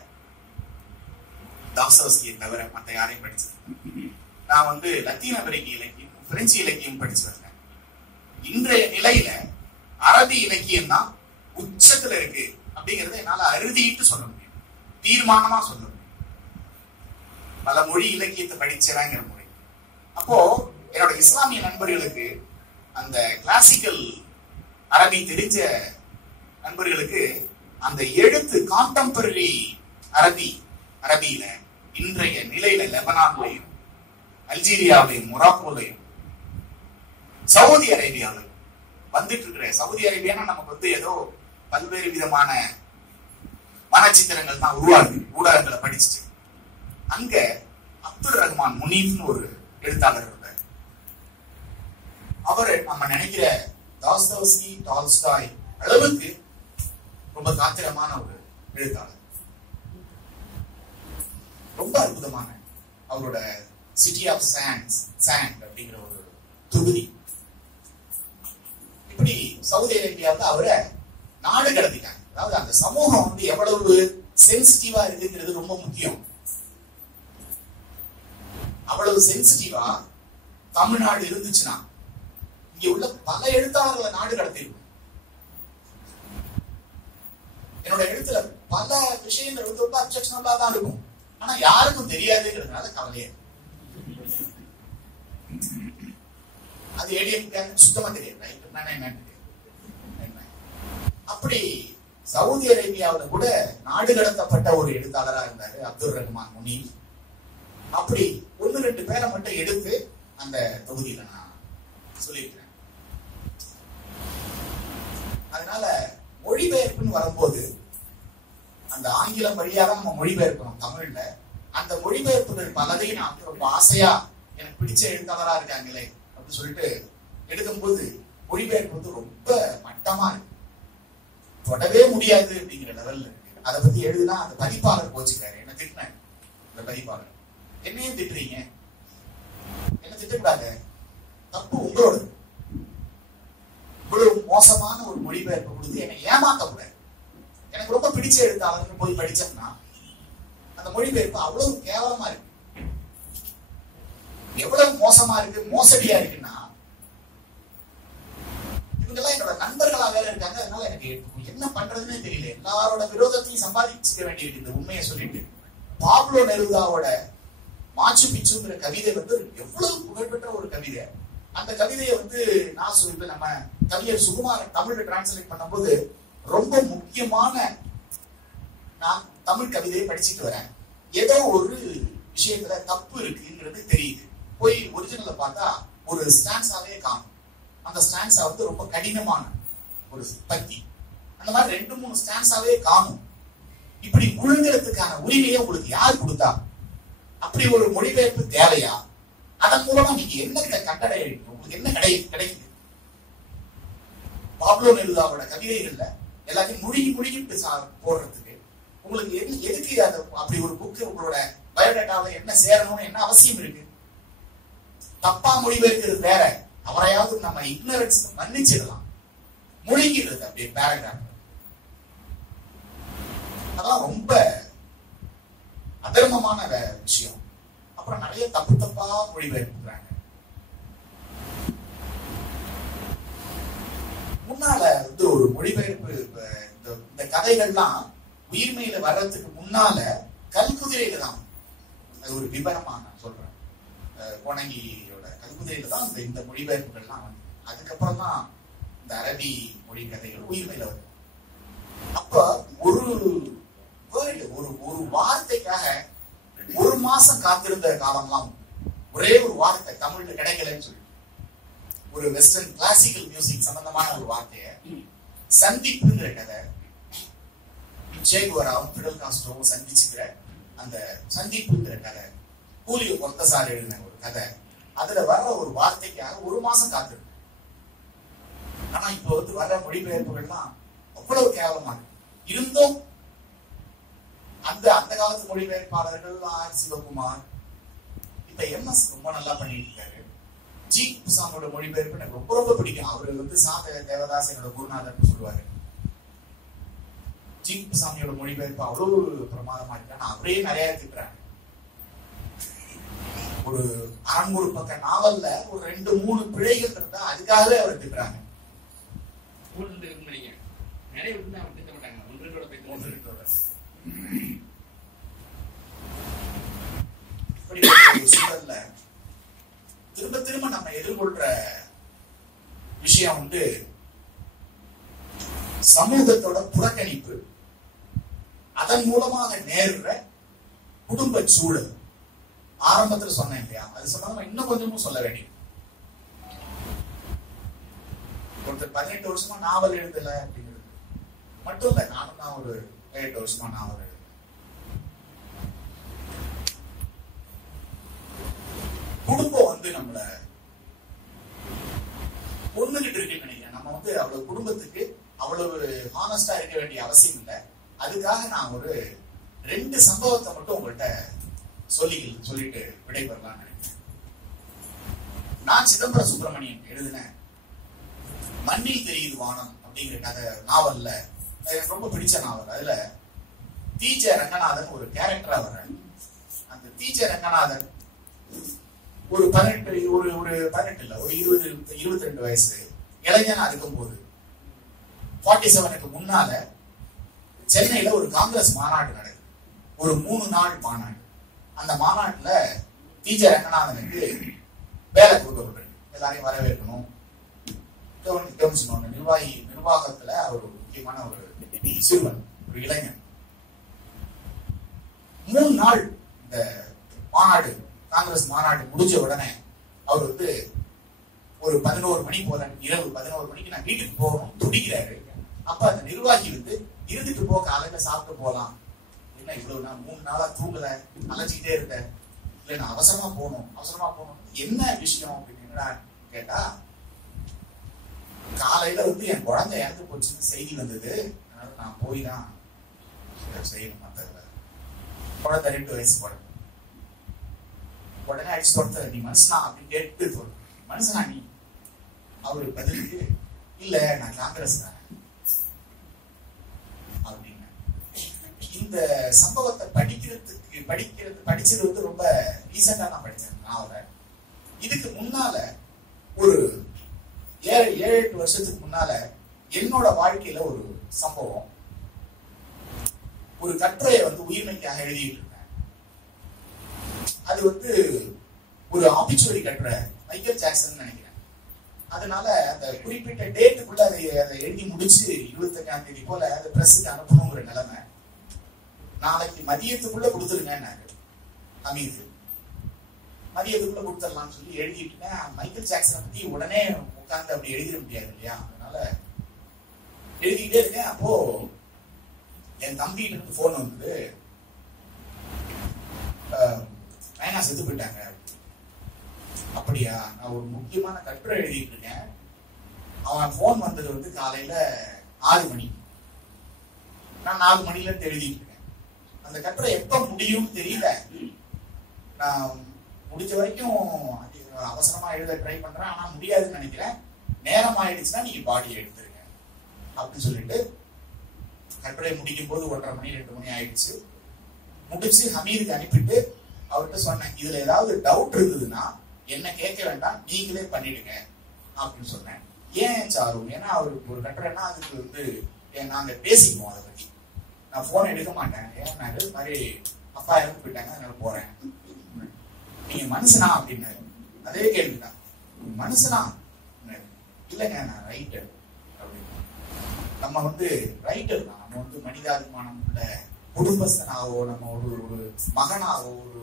தாஸ்தோவ்ஸ்கியை தவிர மற்ற யாரையும் படிச்சது. நான் லத்தீன் அமெரிக்க இலக்கியம், பிரெஞ்சு இலக்கியம் படிச்சு வந்தேன். இன்றைய நிலையில அரபி இலக்கியம் தான் உச்சத்துல இருக்கு அப்படிங்கறத என்னால அறுதிட்டு சொல்ல முடியும், தீர்மானமா சொல்ல முடியும். பல மொழி இலக்கியத்தை படிச்சதாங்கிற முறை. அப்போ என்னோட இஸ்லாமிய நண்பர்களுக்கு, அந்த கிளாசிக்கல் அரபி தெரிஞ்ச நண்பர்களுக்கு அந்த எழுத்து கான்டெம்பரரி அரபியில இன்றைய நிலையில லெபனான்லையும் அல்ஜீரியாவிலையும் மொராக்கோலையும் சவுதி அரேபியாவிலும் வந்துட்டு இருக்கிற, சவுதி அரேபியானா நமக்கு ஏதோ பல்வேறு விதமான மனச்சித்திரங்கள் தான் உருவாகுது ஊடகங்களை படிச்சுட்டு. அங்க அப்துல் ரஹ்மான் முனீஃப்னு ஒரு எழுத்தாளர் இருந்தார். அவர் நம்ம நினைக்கிற தாஸ்தோவ்ஸ்கி, டால்ஸ்டாய் அளவுக்கு ரொம்ப காத்திரமான ஒரு எழுத்தாளர். ரொம்ப அற்புதமான அவரோட சிட்டி ஆஃப் சாண்ட் அப்படிங்கிற ஒரு தொகுதி. இப்படி சவுதி அரேபியாவில் அவரை நாடு கடத்திட்டாங்க. அதாவது அந்த சமூகம் எவ்வளவு சென்சிட்டிவா இருக்குங்கிறது ரொம்ப முக்கியம். அவ்வளவு சென்சிட்டிவா தமிழ்நாடு இருந்துச்சுன்னா இங்க உள்ள பல எழுத்தாளர்களை நாடு கடத்திருக்கும். என்னோட எழுத்துல பல விஷயங்கள் ரொம்ப அப்செக்ஷனபிளா தான் இருக்கும். ஆனா யாருக்கும் தெரியாதுங்கிறதுனால கவலையே. அது ஏடிஎம் சுத்தமா தெரியாது. அப்படி சவுதி அரேபியாவில கூட நாடு கடத்தப்பட்ட ஒரு எழுத்தாளரா இருந்தாரு அப்துல் ரஹ்மான் முனீஃப். அப்படி 1-2 பேரை மட்டும் எடுத்து அந்த தொகுதியில நான் சொல்லியிருக்கிறேன். அதனால மொழிபெயர்ப்புன்னு வரும்போது அந்த ஆங்கிலம் வழியாக நம்ம மொழிபெயர்க்கணும் தமிழ்ல. அந்த மொழிபெயர்ப்புகள் பலதையும் நான் ரொம்ப ஆசையா எனக்கு பிடிச்ச எழுத்தாளரா இருக்காங்களே அப்படின்னு சொல்லிட்டு எடுக்கும்போது மொழிபெயர்ப்பு ரொம்ப மட்டமா இருக்கு, தொடவே முடியாது அப்படிங்கிற லெவல்ல இருக்கு. அதை பத்தி எழுதுனா அந்த பதிப்பாளர் கோச்சுக்காரு, என்ன திட்டினேன். அந்த பதிப்பாளர் என்னையும் திட்டுறீங்க, என்ன திட்டக்கூடாது, தப்பு உங்களோட. இவ்வளவு மோசமான ஒரு மொழிபெயர்ப்பு கொடுத்து என்னை ஏமாத்த கூடாது. எனக்கு ரொம்ப பிடிச்ச எழுத்தாளர்னு போய் படிச்சோம்னா அந்த மொழிபெயர்ப்பு அவ்வளவு கேவலமா இருக்கு. எவ்வளவு மோசமா இருக்கு, மோசடியா இருக்குன்னா இவங்கெல்லாம் என்னோட நண்பர்களா வேற இருக்காங்க. அதனால எனக்கு என்ன பண்றதுன்னு தெரியல. எல்லாரோட விரோதத்தையும் சம்பாதிச்சுக்க வேண்டியிருக்கு. இந்த உண்மையை சொல்லிட்டு பாப்லோ நெருதாவோட மாச்சு பிச்சுங்கிற கவிதை எவ்வளவு புகழ்பெற்ற ஒரு கவிதை. அந்த கவிதையை நான் சொல்லிட்டு நம்ம கவிஞர் சுகுமாரன் தமிழ்ல டிரான்ஸ்லேட் பண்ணும்போது ரொம்ப முக்கியமான, நான் தமிழ் கவிதையை படிச்சுட்டு வரேன். ஏதோ ஒரு விஷயத்துல தப்பு இருக்குங்கிறது தெரியுது. போய் ஒரிஜினல்ல பார்த்தா ஒரு ஸ்டான்ஸாவே காணும். அந்த ஸ்டான்ஸா ரொம்ப கடினமான ஒரு பத்தி. அந்த மாதிரி 2-3 ஸ்டான்ஸாவே காணும். இப்படி முழுங்கிறதுக்கான உரிமையை உங்களுக்கு யார் கொடுத்தா? அப்படி ஒரு மொழிபெயர்ப்பு தேவையா? அதன் மூலமா நீங்க என்ன கட்டடை, உங்களுக்கு என்ன கிடைக்குது? பாப்லோ நெருதாவோட கவிதைகள்ல எல்லாத்தையும் முழுகிட்டு போடுறதுக்கு உங்களுக்கு எதுக்கு அப்படி ஒரு புக்கு உங்களோட பயோடேட்டாவில என்ன சேரணும்னு என்ன அவசியம் இருக்கு? தப்பா மொழிபெயர்க்கிறது வேற, அவரையாவது நம்ம இக்னரன்ஸ் மன்னிச்சிடலாம். மொழிகிறது அப்படியே பேராகிராஃப், அதெல்லாம் ரொம்ப அதர்மமான விஷயம். அப்புறம் நிறைய தப்பா மொழிபெயர்க்கிறாங்க. முன்னால ஒரு மொழிபெயர்ப்பு, இந்த கதைகள்லாம் உயிர்மையில வர்றதுக்கு முன்னால கல்குதிரையில தான், அது ஒரு விபரமா நான் சொல்றேன், கோணங்கியோட கல்குதிரையில தான் இந்த மொழிபெயர்ப்புகள்லாம் வந்து. அதுக்கப்புறம் தான் இந்த அரபி மொழி கதைகள் உயிர்மையில வரும். அப்ப ஒரு வார்த்தைக்காக 1 மாசம் காத்திருந்த காலம்லாம், ஒரே ஒரு வார்த்தை தமிழ்ல கிடைக்கலன்னு சொல்லி ஒரு வெஸ்டர்ன் கிளாசிக்கல் மியூசிக் சம்பந்தமான ஒரு வார்த்தைய சந்திப்புங்கிற கதை, சே குவேராவும் பிடல் காஸ்ட்ரோவும் சந்திச்சுக்கிற அந்த சந்திப்புங்கிற கதை, கூலியோ கொர்த்தசார் எழுதின ஒரு கதை. அதுல வர்ற ஒரு வார்த்தைக்காக ஒரு மாசம் காத்திருக்கேன். ஆனா இப்ப வந்து வர்ற மொழிபெயர்ப்புகள்லாம் அவ்வளவு கேவலமா இருக்கு. இருந்தும் அந்த காலத்து மொழிபெயர்ப்பாளர்கள் ஆர் சிவகுமார், இப்ப MS ரொம்ப நல்லா பண்ணிட்டு இருக்காரு. ஜி குப்புசாமியோட மொழிபெயர்ப்பு எனக்கு ரொம்ப ரொம்ப பிடிக்கும். அவரு வந்து தேவதாஸ் என்னோட குருநாதர்னு சொல்லுவாரு. ஜி குப்புசாமியோட மொழிபெயர்ப்பு அவ்வளவு பிரமாதமா இருக்கு. ஆனா அவரே நிறைய திட்டுறாங்க. ஒரு 600 பக்க நாவல்ல ஒரு 2-3 பிழைகள் இருந்தா அதுக்காகவே அவர் திட்டுறாங்க. சூழல்ல திரும்ப திரும்ப நம்ம எதிர்கொள்ற விஷயம் வந்து சமூகத்தோட புறக்கணிப்பு, அதன் மூலமாக நேர்ற குடும்ப சூழல். ஆரம்பத்துல சொன்னேன் இல்லையா, அது சொன்னா இன்னும் கொஞ்சமும் சொல்ல வேண்டியது. ஒருத்தர் 18 வருஷமா நாவல் எழுதல அப்படிங்கிறது மட்டும் இல்ல, நானும் தான் ஒரு 8 வருஷமா நாவல் எழுத. குடும்பம் வந்து நம்மள பொண்ணுகிட்டு இருக்குன்னு நினைக்கிறேன். நம்ம வந்து அவ்வளவு குடும்பத்துக்கு அவ்வளவு ஹானஸ்டா இருக்க வேண்டிய அவசியம் இல்லை. அதுக்காக நான் ஒரு 2 சம்பவத்தை மட்டும் உங்கள்கிட்ட சொல்லிட்டு விடைபெறலாம் நினைக்கிறேன். நான் சிதம்பர சுப்பிரமணியன் எழுதின மண்ணில் தெரியுது வானம் அப்படிங்கிற கதை நாவல்ல எனக்கு ரொம்ப பிடிச்ச நாவல். அதுல தி.ஜ. ரங்கநாதன் ஒரு கேரக்டரா வர்றாரு. அந்த தி.ஜ. ரங்கநாதன் ஒரு 18 இல்ல ஒரு 20-22 வயசு இளைஞனா இருக்கும் போது 47க்கு முன்னால சென்னையில ஒரு காங்கிரஸ் மாநாடு நடக்குது. ஒரு 3 நாள் மாநாடு. அந்த மாநாட்டுல தி.ஜ. ரங்கநாதனுக்கு வேலை கொடுக்கப்பட்டிருக்கு. எல்லாரையும் வரவேற்கணும், கவனிச்சுக்கணும். நிர்வாகத்துல அவர் ஒரு முக்கியமான ஒரு சிறுவன், ஒரு இளைஞன். 3 நாள் இந்த மாநாடு, காங்கிரஸ் மாநாடு முடிஞ்ச உடனே அவர் வந்து ஒரு 11 மணி போல, இரவு 11 மணிக்கு நான் வீட்டுக்கு போகணும் துடிக்கிறாரு. அப்ப அந்த நிர்வாகி வந்து இருந்துட்டு போ, காலையில சாப்பிட்டு போலாம். என்ன இவ்வளவு நான் 3 நாளா தூங்கல, அலைஞ்சிக்கிட்டே இருந்தேன். இல்ல நான் அவசரமா போகணும். என்ன விஷயம் அப்படின்னு என்னடா கேட்டா, காலையில வந்து என் குழந்தை இறந்து போச்சுன்னு செய்தி வந்தது. அதனால நான் போய் தான் செய்யணும். மத்த குழந்தை 2 வயசு குழந்தை. உடனே அடிச்சு கொடுத்த, நீ மனுஷனா அப்படின்னு கேட்டு, மனுஷனா நீ? அவரு பதிலுக்கு, இல்ல நான் காங்கிரஸ் தான் அப்படின்னு. இந்த சம்பவத்தை படிச்சது வந்து ரொம்ப ரீசெண்டா நான் படிச்சேன் நாவல. இதுக்கு முன்னால ஒரு 7-8 வருஷத்துக்கு முன்னால என்னோட வாழ்க்கையில ஒரு சம்பவம். ஒரு கட்டுரையை வந்து உயிர்மைக்காக எழுதிட்டு இருந்தேன். அது வந்து ஒரு ஆபிச்சுவரி கட்டுரை, மைக்கேல் ஜாக்சன் நினைக்கிறேன். அதனால அந்த குறிப்பிட்ட டேட்டுக்குள்ள அதை எழுதி முடிச்சு 25ஆம் தேதி போல அந்த பிரஸுக்கு அனுப்பணுங்கிற நிலைமை. நாளைக்கு மதியத்துக்குள்ள கொடுத்துருங்க அமீது. மதியத்துக்குள்ள கொடுத்துடலாம்னு சொல்லி எழுதிட்டு, மைக்கேல் ஜாக்சனை பத்தி உடனே உட்கார்ந்து அப்படி எழுதிட முடியாது இல்லையா, அதனால எழுதிக்கிட்டே இருக்கேன். அப்போ என் தம்பிகிட்ட இருந்து போன் வந்தது, நயனா செத்து போயிட்டாங்க. அப்படியா? நான் ஒரு முக்கியமான கட்டுரை எழுதிட்டு இருக்கேன். அவன் போன் வந்தது வந்து காலையில 6 மணி. நான் 4 மணில இருந்து எழுதிட்டு இருக்கேன். அந்த கட்டுரை எப்ப முடியும் தெரியல. நான் முடிஞ்ச வரைக்கும் அவசரமா எழுத ட்ரை பண்றேன், ஆனா முடியாதுன்னு நினைக்கிறேன். நேரம் ஆயிடுச்சுன்னா நீங்க பாடி எடுத்துருங்க அப்படின்னு சொல்லிட்டு கட்டுரை முடிக்கும் போது 1:30 மணி 2 மணி ஆயிடுச்சு. முடிச்சு ஹமீதுக்கு அனுப்பிட்டு அவர்கிட்ட சொன்னேன், இதுல ஏதாவது டவுட் இருந்ததுன்னா என்ன கேட்க வேண்டாம், நீங்களே பண்ணிடுங்க அப்படின்னு சொன்னேன். ஏன் சாரு? ஏன்னா அவருக்கு ஒரு கட்டுரைன்னா அதுக்கு வந்து நாங்க பேசிக்குவோம் அதை பத்தி. நான் போன் எடுக்க மாட்டேன். ஏன் நான் இது மாதிரி அப்பா இறந்து போயிட்டாங்க, அதனால போறேன். நீங்க மனுஷனா அப்படின்னாரு. அதே கேள்விதான், மனுஷனா? இல்லைங்க நான் ரைட்டர் அப்படின்னு. நம்ம வந்து ரைட்டர் தான். நம்ம வந்து மனிதாபிமானம் உள்ள குடும்பஸ்தனாகவோ, நம்ம ஒரு மகனாகவோ, ஒரு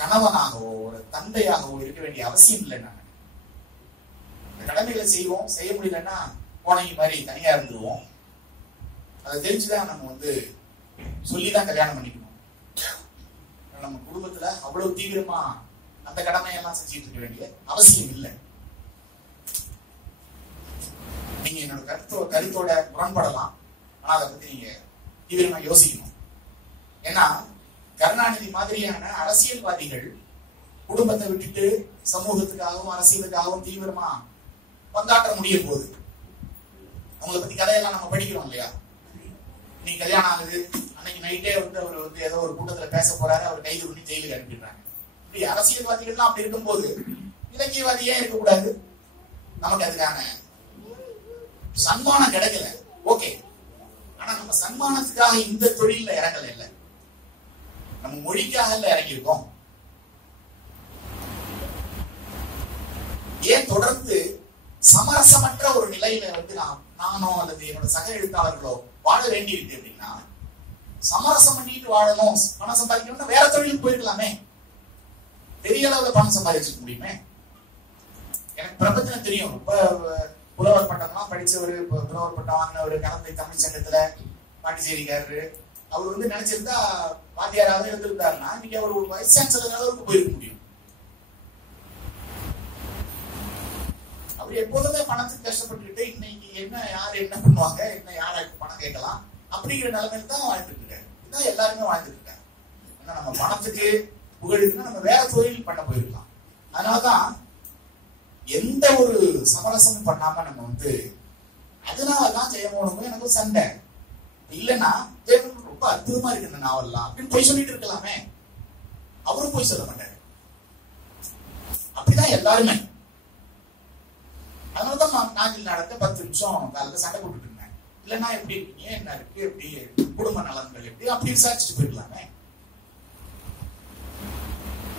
கணவனாகவோ, ஒரு தந்தையாகவோ இருக்க வேண்டிய அவசியம் இல்லை. நாங்க இந்த கடமைகளை செய்வோம், செய்ய முடியலன்னா போனங்க மாதிரி தனியா இருந்துருவோம். அதை தெரிஞ்சுதான் நம்ம வந்து சொல்லிதான் கல்யாணம் பண்ணிக்கணும். நம்ம குடும்பத்துல அவ்வளவு தீவிரமா அந்த கடமையெல்லாம் செஞ்சுட்டு இருக்க வேண்டிய அவசியம் இல்லை. நீங்க என்னோட கருத்தோட முரண்படலாம், ஆனா அதை பத்தி நீங்க தீவிரமா யோசிக்கணும். ஏன்னா கருணாநிதி மாதிரியான அரசியல்வாதிகள் குடும்பத்தை விட்டுட்டு சமூகத்துக்காகவும் அரசியலுக்காகவும் தீவிரமா பங்காற்ற முடிய போகுது. அவங்களை பத்தி கதையெல்லாம் நம்ம படிக்கிறோம் இல்லையா? நீ கல்யாணம் ஆகுது அன்னைக்கு நைட்டே வந்து அவர் வந்து ஏதோ ஒரு கூட்டத்துல பேச போறாரு, அவர் கைது பண்ணி ஜெயிலுக்கு அனுப்பிடுறாங்க. இப்படி அரசியல்வாதிகள்லாம் அப்படி இருக்கும்போது இலக்கியவாதி ஏன் இருக்கக்கூடாது? நமக்கு அதுக்கான சன்மானம் கிடைக்கல, ஓகே. ஆனா நம்ம சன்மானத்துக்காக இந்த தொழில இறங்கல, இல்ல நம்ம மொழிக்காக இறங்கியிருக்கோம். ஏன் தொடர்ந்து சமரசமற்ற ஒரு நிலையில வந்து நானோ அல்லது என்னோட சக எழுத்தாளர்களோ வாழ வேண்டியிருக்கு அப்படின்னா, சமரசம் பண்ணிட்டு வாழணும், பணம் சம்பாதிக்கணும்னா வேற தொழிலுக்கு போயிருக்கலாமே, பெரிய அளவுல பணம் சம்பாதிச்சுக்க முடியுமே. எனக்கு பிரபஞ்சம் தெரியும், ரொம்ப புலவர் பட்டம்லாம் படிச்சவரு, புலவர் பட்டம் வாங்கினவரு, கலந்தை தமிழ் சங்கத்துல பாண்டிச்சேரிக்காரரு. அவர் வந்து நினைச்சிருந்தா வாத்தியாராவது இருந்திருந்தாருன்னா இன்னைக்கு அவர் ஒரு வைஸ் சான்சலர் அளவுக்கு போயிருக்க முடியும். அவர் எப்போதுமே பணத்துக்கு கஷ்டப்பட்டுக்கிட்டு இன்னைக்கு என்ன யாரு என்ன பண்ணுவாங்க, என்ன யாருக்கு பணம் கேட்கலாம் அப்படிங்கிற நிலைமையில தான் வாழ்ந்துட்டு இருக்காரு. இதுதான் எல்லாருமே வாழ்ந்துட்டு இருக்காங்க. ஏன்னா நம்ம பணத்துக்கு புகழுக்குன்னா நம்ம வேற தொழில் பண்ண போயிருக்கலாம். அதனாலதான் எந்த ஒரு சமரசமும் பண்ணாம நம்ம வந்து அதனாலதான் ஜெயமோகனுக்கும் எனக்கு சண்டை இல்லைன்னா, ஜெயமோகன் ரொம்ப அற்புதமா இருக்கு இந்த நாவல்லாம் அப்படின்னு போய் சொல்லிட்டு இருக்கலாமே. அவரும் போய் சொல்ல மாட்டாரு. அப்படிதான் எல்லாருமே. அதனாலதான் நாட்டில் நடக்க 10 நிமிஷம் காலையில் சண்டை போட்டுட்டு இருந்தேன். இல்லைன்னா எப்படி இருக்கீங்க, என்ன இருக்கு, எப்படி குடும்ப நலன்கள் எப்படி, அப்படி விசாரிச்சுட்டு போயிருக்கலாமே.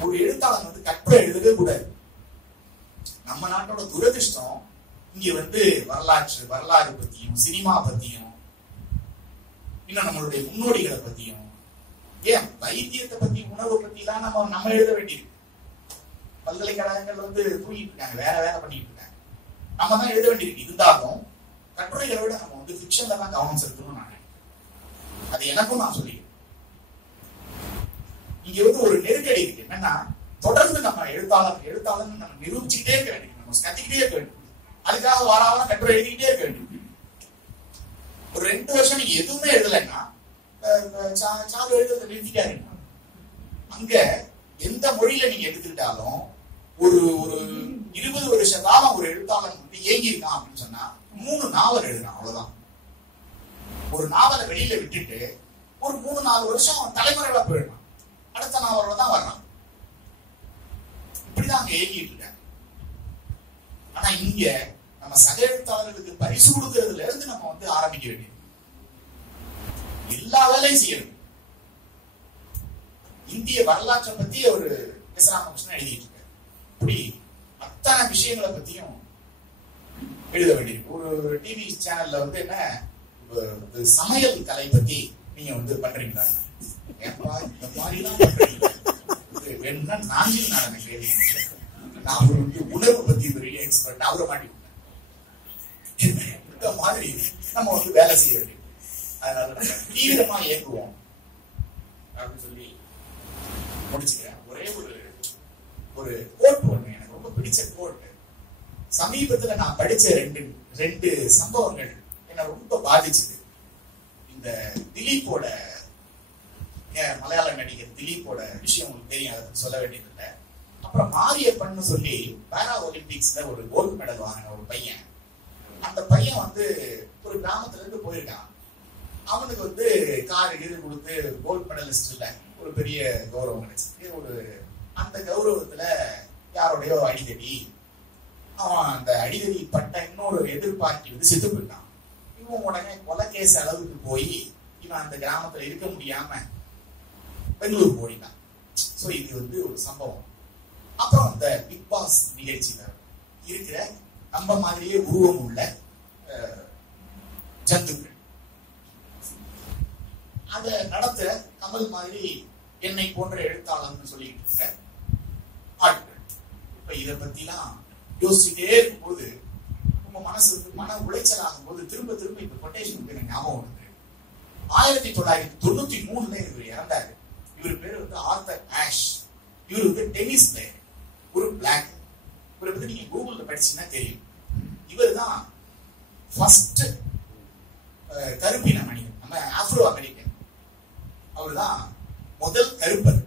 ஒரு எழுத்தாளர் வந்து கட்டுரை எழுதவே கூடாது. நம்ம நாட்டோட துரதிருஷ்டம் இங்க வந்து வரலாறு பத்தியும் சினிமா பத்தியும் இன்னும் நம்மளுடைய முன்னோடிகளை பத்தியும், ஏன் வைத்தியத்தை பத்தி உணவு பத்தி எல்லாம் நம்ம எழுத வேண்டியிருக்கு. பல்கலைக்கழகங்கள் வந்து தூங்கிட்டு இருக்காங்க, வேற வேலை பண்ணிட்டு இருக்காங்க. நம்ம தான் எழுத வேண்டியிருக்கு. இருந்தாலும் கட்டுரைகளை விட நம்ம வந்து ஃபிக்ஷன்ல தான் கவனம் செலுத்தணும்னு நான் நினைக்கிறேன். அது எனக்கும் நான் சொல்லிக்கிறேன். இங்க வந்து ஒரு நெருக்கடி இருக்கு. என்னன்னா தொடர்ந்து நம்ம எழுத்தாளர் நம்ம நிரூபிச்சுக்கிட்டே இருக்க வேண்டும், நம்ம கத்திக்கிட்டே இருக்க வேண்டும். அதுக்காக வாரம் கட்டுரை எழுதிக்கிட்டே இருக்க வேண்டும். ஒரு 2 வருஷம் நீங்க எதுவுமே எழுதலைன்னா சாது எழுதுறதை நிறுத்திக்காதீங்க. அங்க எந்த மொழியில நீங்க எடுத்துக்கிட்டாலும் ஒரு 20 வருஷ காலம் ஒரு எழுத்தாளர் வந்து ஏங்கி இருக்கான் அப்படின்னு சொன்னா 3 நாவல் எழுதுறான், அவ்வளவுதான். ஒரு நாவலை வெளியில விட்டுட்டு ஒரு 3-4 வருஷம் அவன் தலைமுறையில போயிடுறான், அடுத்த நாவலோட தான் வர்றான். இப்படிதான் அங்க ஏங்கிட்டு இருக்காங்க. ஆனா இங்க நம்ம சக எழுத்தாளர்களுக்கு பரிசு கொடுக்கறதுல இருந்து நம்ம வந்து ஆரம்பிக்க வேண்டியது. எல்லா வேலையும் செய்யணும். இந்திய வரலாற்றை பத்தி ஒரு எஸ். ராமகிருஷ்ணன் எழுதிட்டு இருக்காரு. இப்படி அத்தனை விஷயங்களை பத்தியும் எழுத வேண்டியிருக்கு. ஒரு டிவி சேனல்ல வந்து என்ன சமையல் கலை பத்தி நீங்க வந்து பண்றீங்களா, இந்த மாதிரி எல்லாம் பண்றீங்களா, வேணும்னா நாஞ்சில் நாடனை கேள்வி. நான் அவர் வந்து உணவு பத்தி பெரிய எக்ஸ்பர்ட், அவரை மாட்டி இந்த மாதிரி நம்ம வந்து வேலை செய்ய வேண்டியது. அதனால நம்ம தீவிரமா இயக்குவோம் அப்படின்னு சொல்லி முடிச்சுக்கிறேன். ஒரே ஒரு கோட் ஒண்ணு எனக்கு ரொம்ப பிடிச்ச கோட். சமீபத்துல நான் படிச்ச ரெண்டு சம்பவங்கள் என்ன ரொம்ப பாதிச்சது. இந்த திலீப்போட மலையாள நடிகர் திலீப்போட விஷயம் உங்களுக்கு தெரியும், அதை சொல்ல வேண்டியது இல்லை. அப்புறம் மாரியப்பன்னு சொல்லி பாரா ஒலிம்பிக்ஸ்ல ஒரு கோல்டு மெடல் வாங்கின ஒரு பையன். அந்த பையன் வந்து ஒரு கிராமத்துல இருந்து போயிருக்கான். அவனுக்கு வந்து கார் இது கொடுத்து கோல்டு மெடலிஸ்ட்ல ஒரு பெரிய கௌரவம் கிடைச்சிருக்கு. அந்த கௌரவத்துல யாரோடையோ அடிதடி, அவன் அந்த அடிதடி பட்ட இன்னொரு எதிர்பார்ட்டி வந்து செத்து போயிட்டான். இவன் உடனே கொலை கேஸ் அளவுக்கு போய் இவன் அந்த கிராமத்துல இருக்க முடியாம பெங்களூர் போயிட்டான். சோ இது வந்து ஒரு சம்பவம். அப்புறம் இந்த பிக் பாஸ் நிகழ்ச்சியில இருக்கிற நம்ம மாதிரியே உருவம் உள்ள ஜந்துக்கள் அத நடத்த கமல் மாதிரி என்னை போன்ற எழுத்தாளர்னு சொல்லிட்டு இருக்க ஆட்கள். இப்ப இதை பத்தி எல்லாம் யோசிச்சுட்டே இருக்கும்போது உங்க மனசு மன உளைச்சல் ஆகும் போது திரும்ப திரும்ப இப்ப கொட்டேஷன் எனக்கு ஞாபகம் வருது. 1993 இவர் இறந்தாரு. இவர் பேரு வந்து ஆர்தர் ஆஷ். இவர் வந்து டென்னிஸ் பிளேயர், ஒரு பிளாக். இவரை பத்தி நீங்க கூகுள்ல படிச்சீங்கன்னா தெரியும். இவர் தான் ஃபர்ஸ்ட் கருப்பின மனிதன், நம்ம ஆப்ரோ அமெரிக்கன். அவர் தான் முதல் கருப்பர்.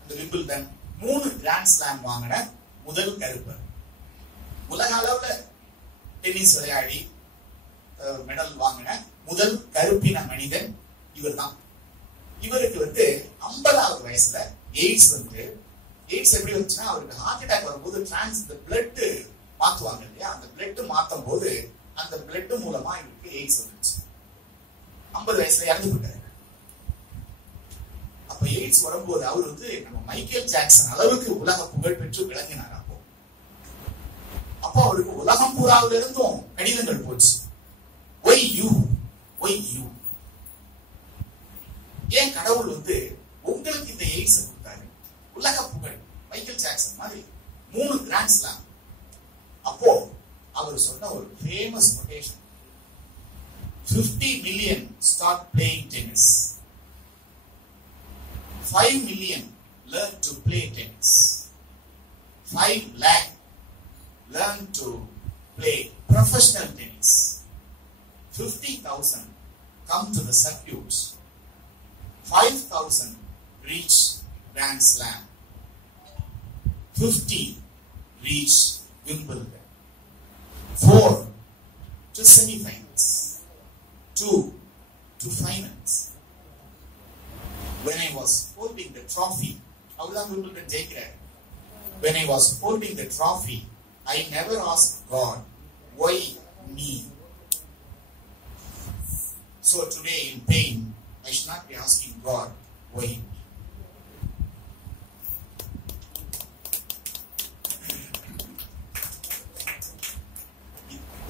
இந்த விம்பிள்டன் 3 கிராண்ட் ஸ்லாம் வாங்கின முதல் கருப்பர். உலக அளவுல டென்னிஸ் விளையாடி மெடல் வாங்கின முதல் கருப்பின மனிதன் இவர் தான். இவருக்கு வந்து 50வது வயசுல எய்ட்ஸ் வந்து, எய்ட்ஸ் எப்படி வந்துச்சுன்னா, அவருக்கு ஹார்ட் அட்டாக் வரும்போது இந்த பிளட் மாத்துவாங்க இல்லையா, அந்த பிளட் மாத்தும் போது அந்த பிளட் மூலமா இவருக்கு எய்ட்ஸ் வந்துச்சு. 50 வயசுல இறந்து போட்டாரு. அப்ப எய்ட்ஸ் வரும்போது அவர் வந்து நம்ம மைக்கேல் ஜாக்சன் அளவுக்கு உலக புகழ் பெற்று விளங்கினார். அப்போ அவருக்கு உலகம் பூராவில இருந்தும் கடிதங்கள் போச்சு. ஒய் யூ, ஒய் யூ, ஏன் கடவுள் வந்து உங்களுக்கு இந்த எய்ட்ஸ் கொடுத்தாரு? உலக புகழ் மைக்கேல் ஜாக்சன் மாதிரி 3 கிராண்ட் ஸ்லாம். அப்போ அவர் சொன்ன ஒரு famous quotation, 50 million start playing tennis, 5 million learn to play tennis, 5 lakh learn to play professional tennis, 50,000 come to the circuits, 5,000 reach Grand Slam, 50 reach Wimbledon, 4 to semi-finals, 2 to finals. When I was holding the trophy, avladhan Wimbledon jeikirar. When I was holding the trophy, I never asked God, why me? So today in pain, I should not be asking God, why me?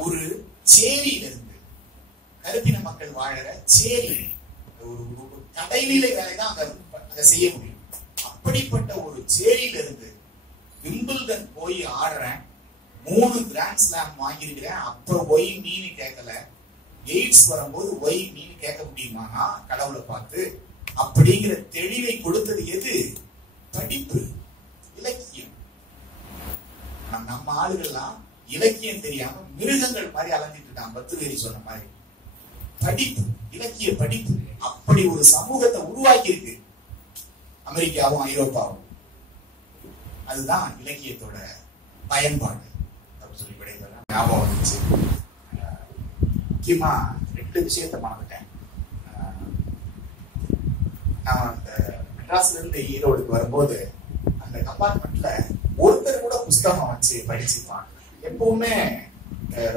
ஒரு சேரியில இருந்து, கருப்பின மக்கள் வாழற சேரி, ஒரு கடைநிலை வேலை தான் அங்க செய்ய முடியும். அப்படிப்பட்ட ஒரு சேரியில இருந்து விம்பிள்டன் போய் ஆடுறேன், 3 கிராண்ட் ஸ்லாம் வாங்கியிருக்கிறேன், அப்ப ஒய் மீனு கேட்கல. எய்ட்ஸ் வரும்போது ஒய் மீனு கேட்க முடியுமானா கடவுளை பார்த்து? அப்படிங்கிற தெளிவை கொடுத்தது எது? படிப்பு, இலக்கியம். நம்ம ஆளுகள்லாம் இலக்கியம் தெரியாம மிருகங்கள் மாதிரி அலைஞ்சிட்டு இருக்காங்க. பத்துவேரி சொன்ன மாதிரி படிப்பு, இலக்கிய படிப்பு அப்படி ஒரு சமூகத்தை உருவாக்கி இருக்கு அமெரிக்காவும் ஐரோப்பாவும். அதுதான் இலக்கியத்தோட பயன்பாடு அப்படின்னு சொல்லி விடைபெற ஞாபகம் வந்துச்சு. முக்கியமா 2 விஷயத்தை மறந்துட்டேன். நான் அந்த மெட்ராஸ்ல இருந்து ஈரோடுக்கு வரும்போது அந்த கம்பார்ட்மெண்ட்ல ஒருத்தர் கூட புஸ்தகம் வச்சு படிச்சுப்பான். எப்பவுமே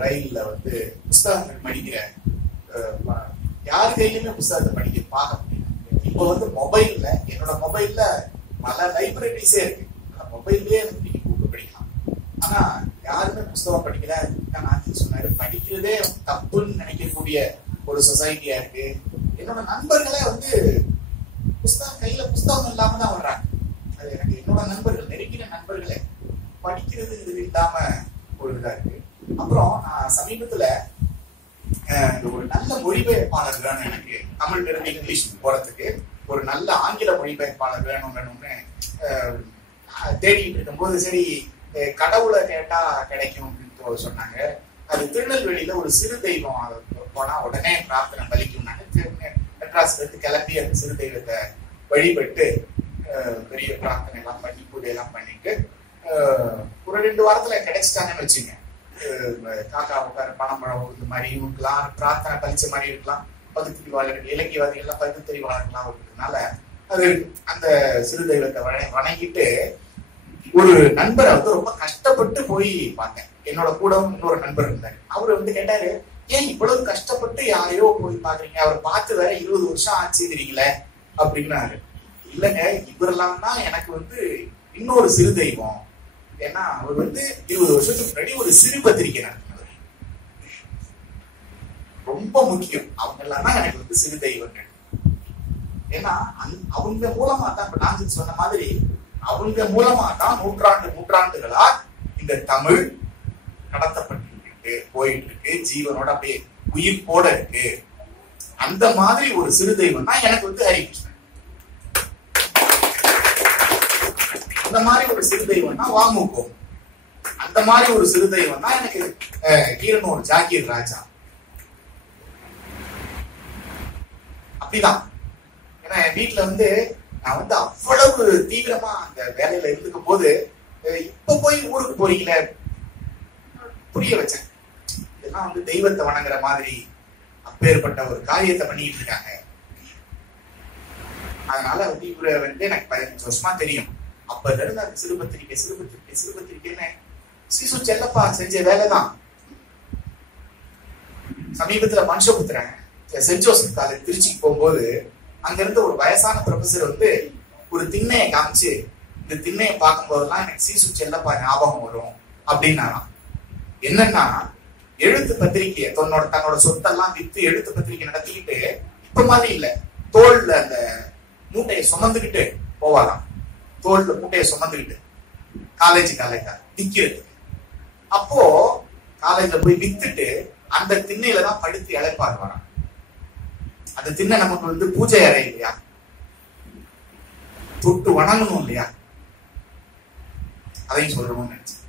ரயில்ல வந்து புஸ்தகங்கள் படிக்கிற யாரு கையிலுமே புஸ்தகத்தை படிக்க பார்க்க முடியல. இப்போ வந்து மொபைல்ல, என்னோட மொபைல்ல பல லைப்ரரிஸே இருக்கு. மொபைல்லே நீங்க கூப்பிட்டு படிக்கலாம். ஆனா யாருமே புஸ்தகம் படிக்கல. நான் சொன்னாரு, படிக்கிறதே தப்புன்னு நினைக்கக்கூடிய ஒரு சொசைட்டியா இருக்கு. என்னோட நண்பர்களே வந்து புஸ்தகம் கையில புஸ்தகம் இல்லாம தான் வர்றாங்க. அது எனக்கு என்னோட நண்பர்கள், நெருங்கின நண்பர்களே படிக்கிறது இது இல்லாம ஒரு இதா இருக்கு. அப்புறம் நான் சமீபத்துல ஒரு நல்ல மொழிபெயர்ப்பாளர் வேணும், எனக்கு தமிழ்ல இருந்து இங்கிலீஷ் போறதுக்கு ஒரு நல்ல ஆங்கில மொழிபெயர்ப்பாளர் வேணும்னு தேடிட்டு இருக்கும்போது, சரி கடவுளை கேட்டா கிடைக்கும் அப்படின்னு சொன்னாங்க. அது திருநெல்வேலியில ஒரு சிறு தெய்வம் போனா உடனே பிரார்த்தனை பலிக்கும்னாங்க. மெட்ராஸ்ல இருந்து கிளம்பி அந்த சிறு தெய்வத்தை வழிபட்டு பெரிய பிரார்த்தனை எல்லாம் பண்ணி பூஜை எல்லாம் பண்ணிட்டு ஒரு 2 வாரத்துல கிடைச்சிட்டாங்கன்னு வச்சுங்க. காக்கா உட்கார பணம்பழம் இந்த மாதிரி இருக்கலாம், பிரார்த்தனை பலிச்ச மாதிரி இருக்கலாம், பகுத்தறிவாளர்கள் இலக்கியவாதிகள் எல்லாம் பகுத்தறிவாளர்கள்லாம் இருக்கிறதுனால அது அந்த சிறு தெய்வத்தை வணங்கிட்டு ஒரு நண்பரை வந்து ரொம்ப கஷ்டப்பட்டு போய் பார்த்தேன். என்னோட கூட இன்னொரு நண்பர் இருந்தாரு. அவரு வந்து கேட்டாரு, ஏன் இவ்வளவு கஷ்டப்பட்டு யாரையோ போய் பாக்குறீங்க, அவர் பார்த்து வேற 20 வருஷம் ஆச்சுக்கிறீங்களே அப்படின்னாரு. இல்லைங்க, இவரெல்லாம் தான் எனக்கு வந்து இன்னொரு சிறு தெய்வம். ஏன்னா அவர் வந்து 20 வருஷத்துக்கு முன்னாடி ஒரு சிறு பத்திரிகை நடத்தினவர். ரொம்ப முக்கியம். அவங்க எல்லாம் தான் எனக்கு வந்து சிறு தெய்வங்கள். ஏன்னா அவங்க மூலமா தான், இப்ப நான் சொன்ன மாதிரி அவங்க மூலமா தான் நூற்றாண்டுகளா இந்த தமிழ் கடத்தப்பட்டு போயிட்டு இருக்கு, ஜீவனோட அப்படியே உயிர் போட இருக்கு. அந்த மாதிரி ஒரு சிறு தெய்வம் தான் எனக்கு வந்து ஹரிகிருஷ்ணன். அந்த மாதிரி ஒரு சிறு தெய்வம் தான் வாமுகோ. அந்த மாதிரி ஒரு சிறு தெய்வம் தான் எனக்கு கீரனூர் ஜாகீர் ராஜா. அப்படிதான். ஏன்னா என் வீட்டுல வந்து நான் வந்து அவ்வளவு தீவிரமா அந்த வேலையில இருந்துக்கும் போது இப்ப போய் ஊருக்கு போறீங்களே புரிய வச்சேன். இதெல்லாம் வந்து தெய்வத்தை வணங்குற மாதிரி அப்பேற்பட்ட ஒரு காரியத்தை பண்ணிட்டு இருக்காங்க. அதனால வந்து இவரை வந்து எனக்கு 15 வருஷமா தெரியும். அப்பல இருந்து அந்த சிறுபத்திரிக்கைன்னு சிசு செல்லப்பா செஞ்ச வேலைதான். சமீபத்துல மனுஷபுத்திரன் சென்ட் ஜோசப் காலேஜ் திருச்சிக்கு போகும்போது அங்க இருந்து ஒரு வயசான ப்ரொஃபசர் வந்து ஒரு திண்ணையை காமிச்சு, இந்த திண்ணையை பார்க்கும் போதெல்லாம் எனக்கு சீசு செல்லப்பா ஞாபகம் வரும் அப்படின்னாராம். என்னன்னா எழுத்து பத்திரிகையை தன்னோட சொத்தெல்லாம் வித்து எழுத்து பத்திரிகை நடத்திக்கிட்டு இப்ப மாதிரி இல்ல, தோல்ல அந்த மூட்டையை சுமந்துக்கிட்டு போவாராம். தோல்ல மூட்டையை சுமந்துக்கிட்டு காலேஜா விக்கிறது. அப்போ காலேஜ்ல போய் வித்துட்டு அந்த திண்ணையில தான் படுத்து இழைப்பார் வரான். அந்த திண்ணை நமக்கு வந்து பூஜை அறை இல்லையா, தொட்டு வணங்கணும் இல்லையா, அதையும் சொல்லணும்னு நினைச்சேன்.